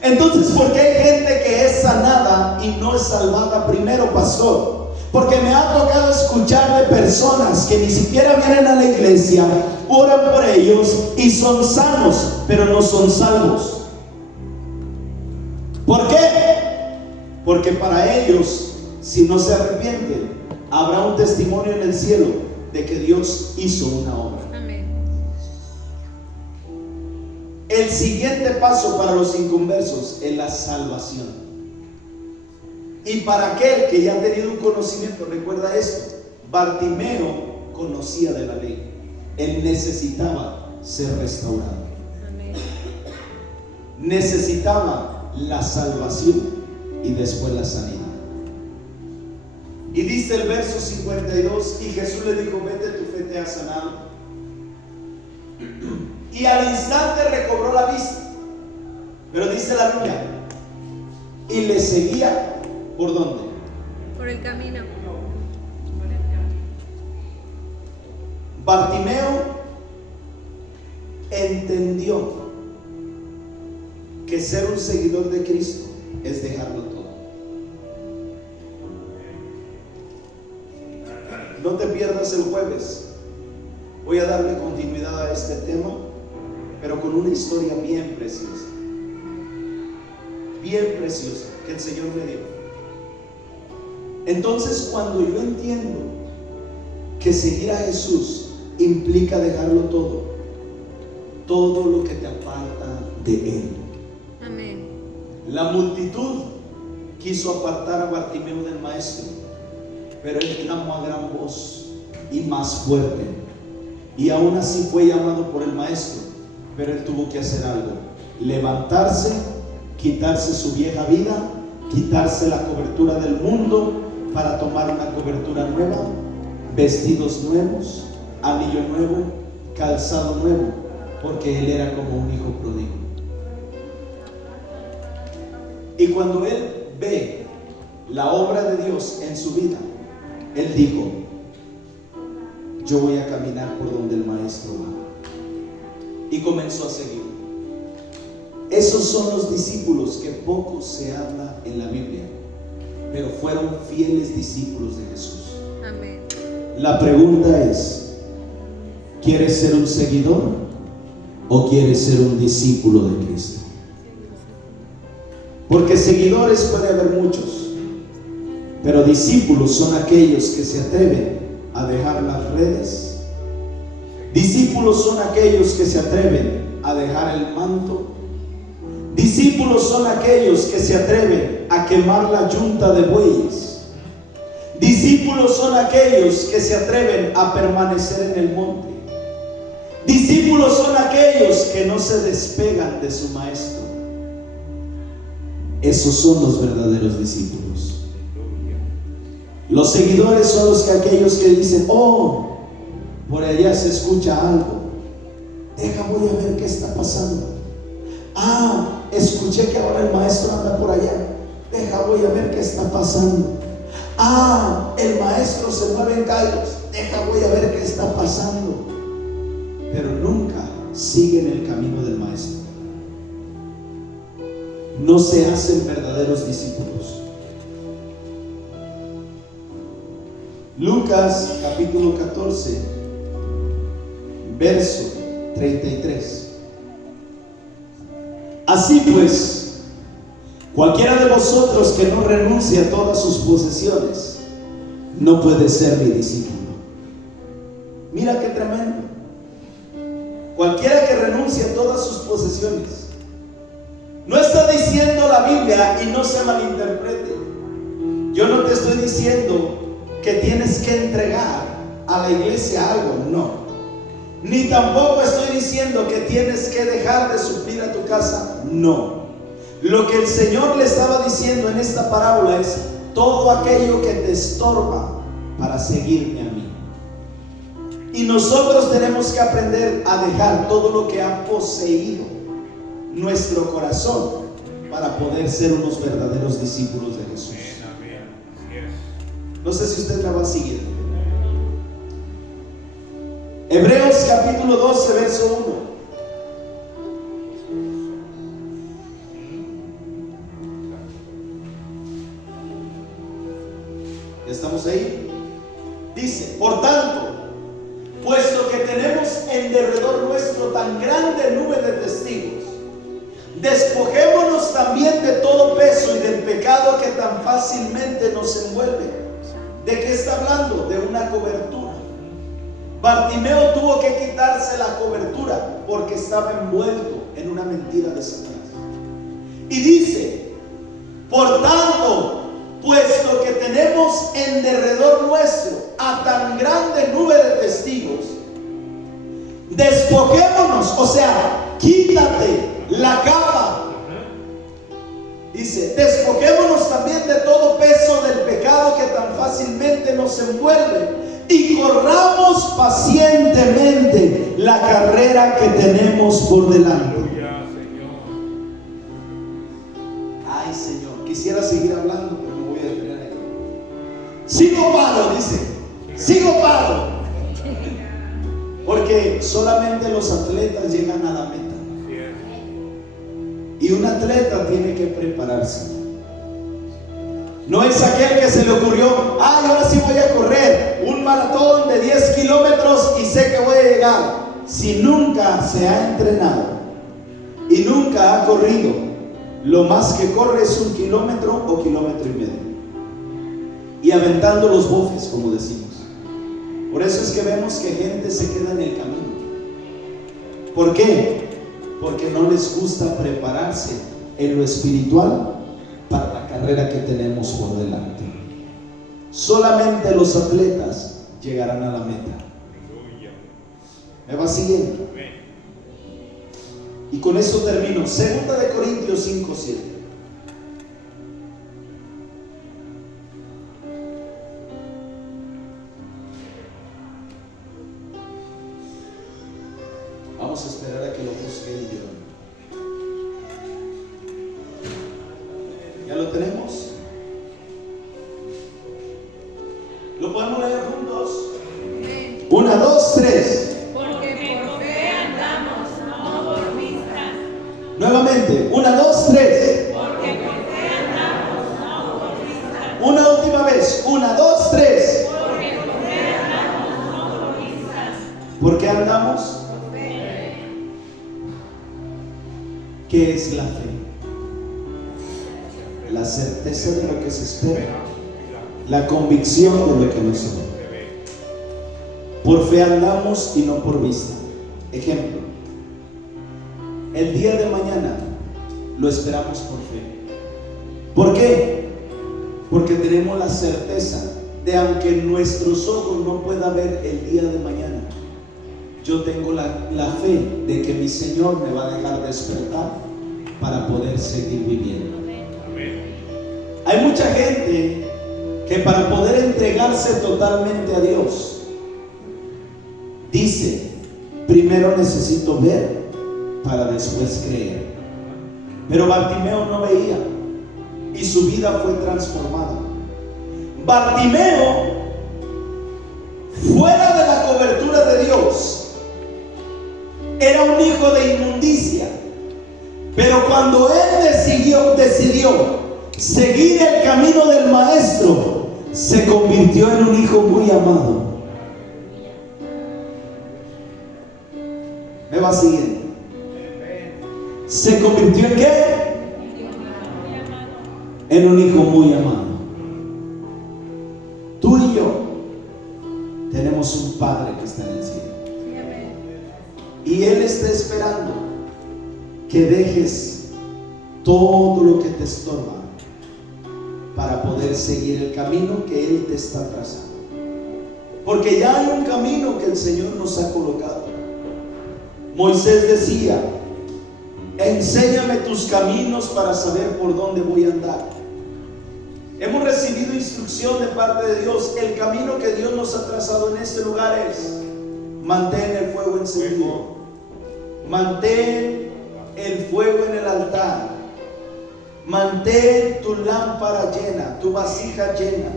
Entonces, ¿por qué hay gente que es sanada y no es salvada primero, pastor? Porque me ha tocado escuchar de personas que ni siquiera vienen a la iglesia, oran por ellos y son sanos, pero no son salvos. ¿Por qué? Porque para ellos, si no se arrepienten, habrá un testimonio en el cielo de que Dios hizo una obra. Amén. El siguiente paso para los inconversos es la salvación. Y para aquel que ya ha tenido un conocimiento, recuerda esto: Bartimeo conocía de la ley. Él necesitaba ser restaurado. Amén. Necesitaba la salvación y después la sanidad. Y dice el verso 52, y Jesús le dijo, vete, tu fe te ha sanado. Y al instante recobró la vista. Pero dice la Biblia, y le seguía, ¿por dónde? Por el camino. Bartimeo entendió que ser un seguidor de Cristo es dejarlo todo. No te pierdas el jueves. Voy a darle continuidad a este tema, pero con una historia bien preciosa que el Señor me dio. Entonces, cuando yo entiendo que seguir a Jesús implica dejarlo todo lo que te aparta de Él. Amén. La multitud quiso apartar a Bartimeo del maestro, pero él clamó a gran voz y más fuerte, y aún así fue llamado por el maestro. Pero él tuvo que hacer algo: levantarse, quitarse su vieja vida, quitarse la cobertura del mundo para tomar una cobertura nueva, vestidos nuevos, anillo nuevo, calzado nuevo, porque él era como un hijo pródigo. Y cuando él ve la obra de Dios en su vida, él dijo, yo voy a caminar por donde el maestro va. Y comenzó a seguir. Esos son los discípulos que poco se habla en la Biblia, pero fueron fieles discípulos de Jesús. Amén. La pregunta es, ¿quieres ser un seguidor o quieres ser un discípulo de Cristo? Porque seguidores puede haber muchos, pero discípulos son aquellos que se atreven a dejar las redes. Discípulos son aquellos que se atreven a dejar el manto. Discípulos son aquellos que se atreven a quemar la yunta de bueyes. Discípulos son aquellos que se atreven a permanecer en el monte. Discípulos son aquellos que no se despegan de su maestro. Esos son los verdaderos discípulos. Los seguidores son aquellos que dicen, oh, por allá se escucha algo, Deja, voy a ver qué está pasando. Ah, escuché que ahora el maestro anda por allá. Deja, voy a ver qué está pasando. Ah, el maestro se mueve en Kairos. Deja, voy a ver qué está pasando. Pero nunca siguen el camino del maestro. No se hacen verdaderos discípulos. Lucas capítulo 14, verso 33. Así pues, cualquiera de vosotros que no renuncie a todas sus posesiones, no puede ser mi discípulo. Mira qué tremendo. Cualquiera que renuncie a todas sus posesiones. No está diciendo la Biblia, y no se malinterprete, yo no te estoy diciendo que tienes que entregar a la iglesia algo, no. Ni tampoco estoy diciendo que tienes que dejar de suplir a tu casa, no. Lo que el Señor le estaba diciendo en esta parábola es todo aquello que te estorba para seguirme a mí. Y nosotros tenemos que aprender a dejar todo lo que ha poseído nuestro corazón para poder ser unos verdaderos discípulos de Jesús. No sé si usted me va a seguir. Hebreos capítulo 12, verso 1. ¿Estamos ahí? Dice: por tanto, puesto que tenemos en derredor nuestro tan grande nube de testigos, despojémonos también de todo peso y del pecado que tan fácilmente nos envuelve. ¿De qué está hablando? De una cobertura. Bartimeo tuvo que quitarse la cobertura porque estaba envuelto en una mentira de Satanás. Y dice: por tanto, puesto que tenemos en derredor nuestro a tan grande nube de testigos, despojémonos, o sea, quítate la capa. Dice: despojémonos también de todo peso del pecado que tan fácilmente nos envuelve y corramos pacientemente la carrera que tenemos por delante. Ay, Señor, quisiera seguir hablando, pero me voy a detener ahí. Sigo paro, dice. Sigo paro. Porque solamente los atletas llegan a la meta. Y un atleta tiene que prepararse. No es aquel que se le ocurrió: ay, ahora sí voy a correr un maratón de 10 kilómetros y sé que voy a llegar. Si nunca se ha entrenado y nunca ha corrido, lo más que corre es 1 kilómetro o 1,5 kilómetros. Y aventando los bofes, como decimos. Por eso es que vemos que gente se queda en el camino. ¿Por qué? Porque no les gusta prepararse en lo espiritual para la carrera que tenemos por delante. Solamente los atletas llegarán a la meta. ¿Me va siguiendo? Y con esto termino. 2 de Corintios 5:7. Vamos a esperar a que lo busque el Dios. ¿Ya lo tenemos? ¿Lo podemos leer juntos? 1, 2, 3. Porque por fe andamos, no por vista. Nuevamente, 1, 2, 3. Porque por fe andamos, no por vista. Una última vez, 1, 2, 3. Porque por fe andamos, no por vista. ¿Por qué andamos? Por fe. ¿Qué es la fe? La certeza de lo que se espera, la convicción de lo que no se ve. Por fe andamos y no por vista. Ejemplo: el día de mañana lo esperamos por fe. ¿Por qué? Porque tenemos la certeza de, aunque nuestros ojos no puedan ver el día de mañana, yo tengo la fe de que mi Señor me va a dejar despertar para poder seguir viviendo. Hay mucha gente que para poder entregarse totalmente a Dios dice: primero necesito ver para después creer. Pero Bartimeo no veía y su vida fue transformada. Bartimeo, fuera de la cobertura de Dios, era un hijo de inmundicia. Pero cuando él decidió seguir el camino del Maestro, se convirtió en un hijo muy amado. ¿Me va siguiendo? ¿Se convirtió en qué? En un hijo muy amado. Tú y yo tenemos un Padre que está en el cielo. Y Él está esperando que dejes todo lo que te estorba para poder seguir el camino que Él te está trazando. Porque ya hay un camino que el Señor nos ha colocado. Moisés decía: enséñame tus caminos para saber por dónde voy a andar. Hemos recibido instrucción de parte de Dios. El camino que Dios nos ha trazado en este lugar es: mantén el fuego encendido, mantén el fuego en el altar, mantén tu lámpara llena, tu vasija llena,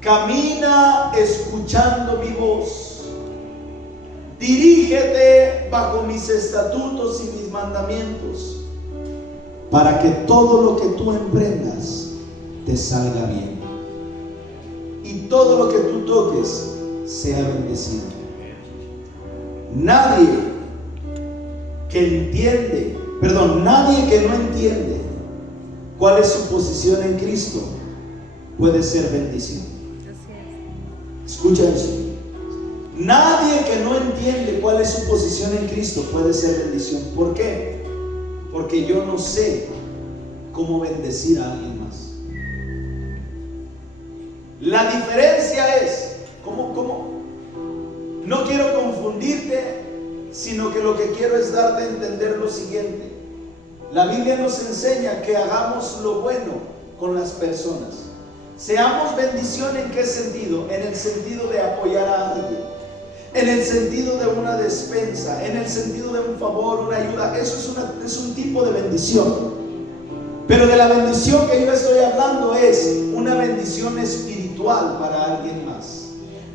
camina escuchando mi voz, dirígete bajo mis estatutos y mis mandamientos, para que todo lo que tú emprendas te salga bien y todo lo que tú toques sea bendecido. Nadie que no entiende cuál es su posición en Cristo puede ser bendición. Escucha eso. Nadie que no entiende cuál es su posición en Cristo puede ser bendición. ¿Por qué? Porque yo no sé cómo bendecir a alguien más. La diferencia es, ¿cómo? No quiero confundirte, sino que lo que quiero es darte a entender lo siguiente. La Biblia nos enseña que hagamos lo bueno con las personas. Seamos bendición. ¿En qué sentido? En el sentido de apoyar a alguien, en el sentido de una despensa, en el sentido de un favor, una ayuda. Eso es un tipo de bendición. Pero de la bendición que yo estoy hablando es una bendición espiritual para alguien más.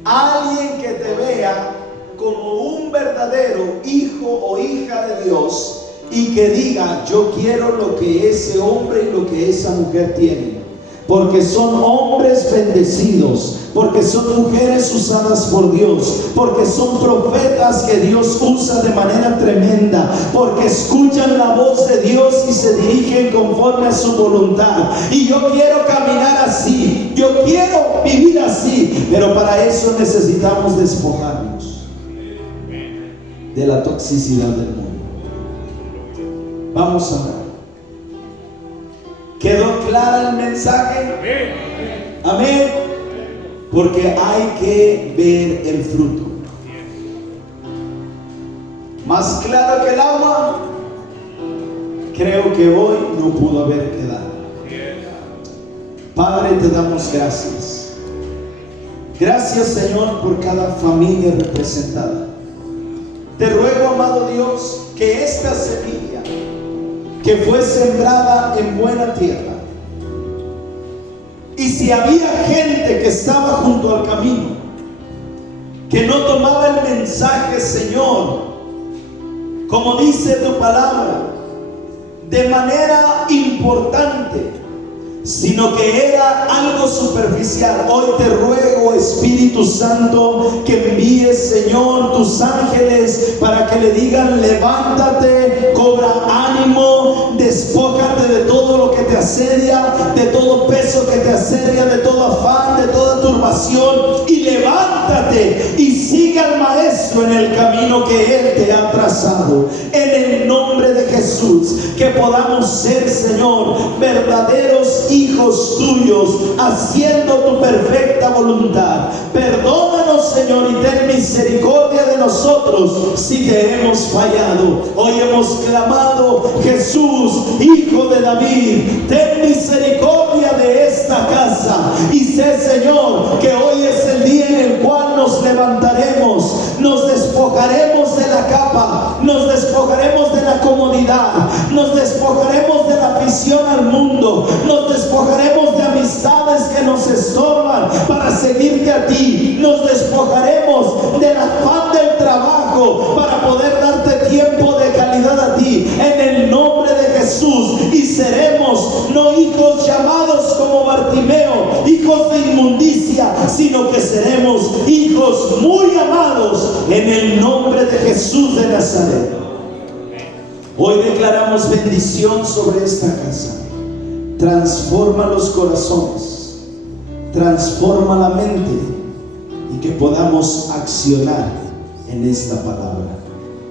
Alguien que te vea como un verdadero hijo o hija de Dios y que diga: yo quiero lo que ese hombre y lo que esa mujer tienen. Porque son hombres bendecidos, porque son mujeres usadas por Dios, porque son profetas que Dios usa de manera tremenda, porque escuchan la voz de Dios y se dirigen conforme a su voluntad. Y yo quiero caminar así, yo quiero vivir así, pero para eso necesitamos despojarnos de la toxicidad del mundo. Vamos a orar. ¿Quedó claro el mensaje? Amén. Porque hay que ver el fruto. Más claro que el agua, creo que hoy no pudo haber quedado. Padre, te damos gracias. Gracias, Señor, por cada familia representada. Te ruego, amado Dios, que esta semilla que fue sembrada en buena tierra, y si había gente que estaba junto al camino que no tomaba el mensaje, Señor, como dice tu palabra, de manera importante, sino que era algo superficial, hoy te ruego, Espíritu Santo, que envíes, Señor, tus ángeles para que le digan: levántate, cobra ánimo, despójate de todo lo que te asedia, de todo peso que te asedia, de todo afán, de toda turbación, y levántate y sigue al Maestro en el camino que Él te ha trazado. En el nombre de Jesús, que podamos ser, Señor, verdaderos hijos tuyos, haciendo tu perfecta voluntad. Perdónanos, Señor, y ten misericordia de nosotros si te hemos fallado. Hoy hemos clamado: Jesús, Hijo de David, ten misericordia de esta casa. Y sé, Señor, que hoy es el día en el cual nos levantaremos, nos despojaremos etapa. Nos despojaremos de la comodidad, nos despojaremos de la afición al mundo, nos despojaremos de amistades que nos estorban para seguirte a ti, nos despojaremos del afán del trabajo para poder darte tiempo de calidad a ti, en el nombre de Jesús. Y seremos no hijos llamados como Bartimeo, hijos de inmundicia, sino que seremos hijos muy amados en el nombre de Jesús de Nazaret. Hoy declaramos bendición sobre esta casa. Transforma los corazones, transforma la mente, y que podamos accionar en esta palabra.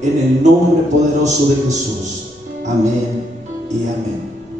En el nombre poderoso de Jesús. Amén y amén.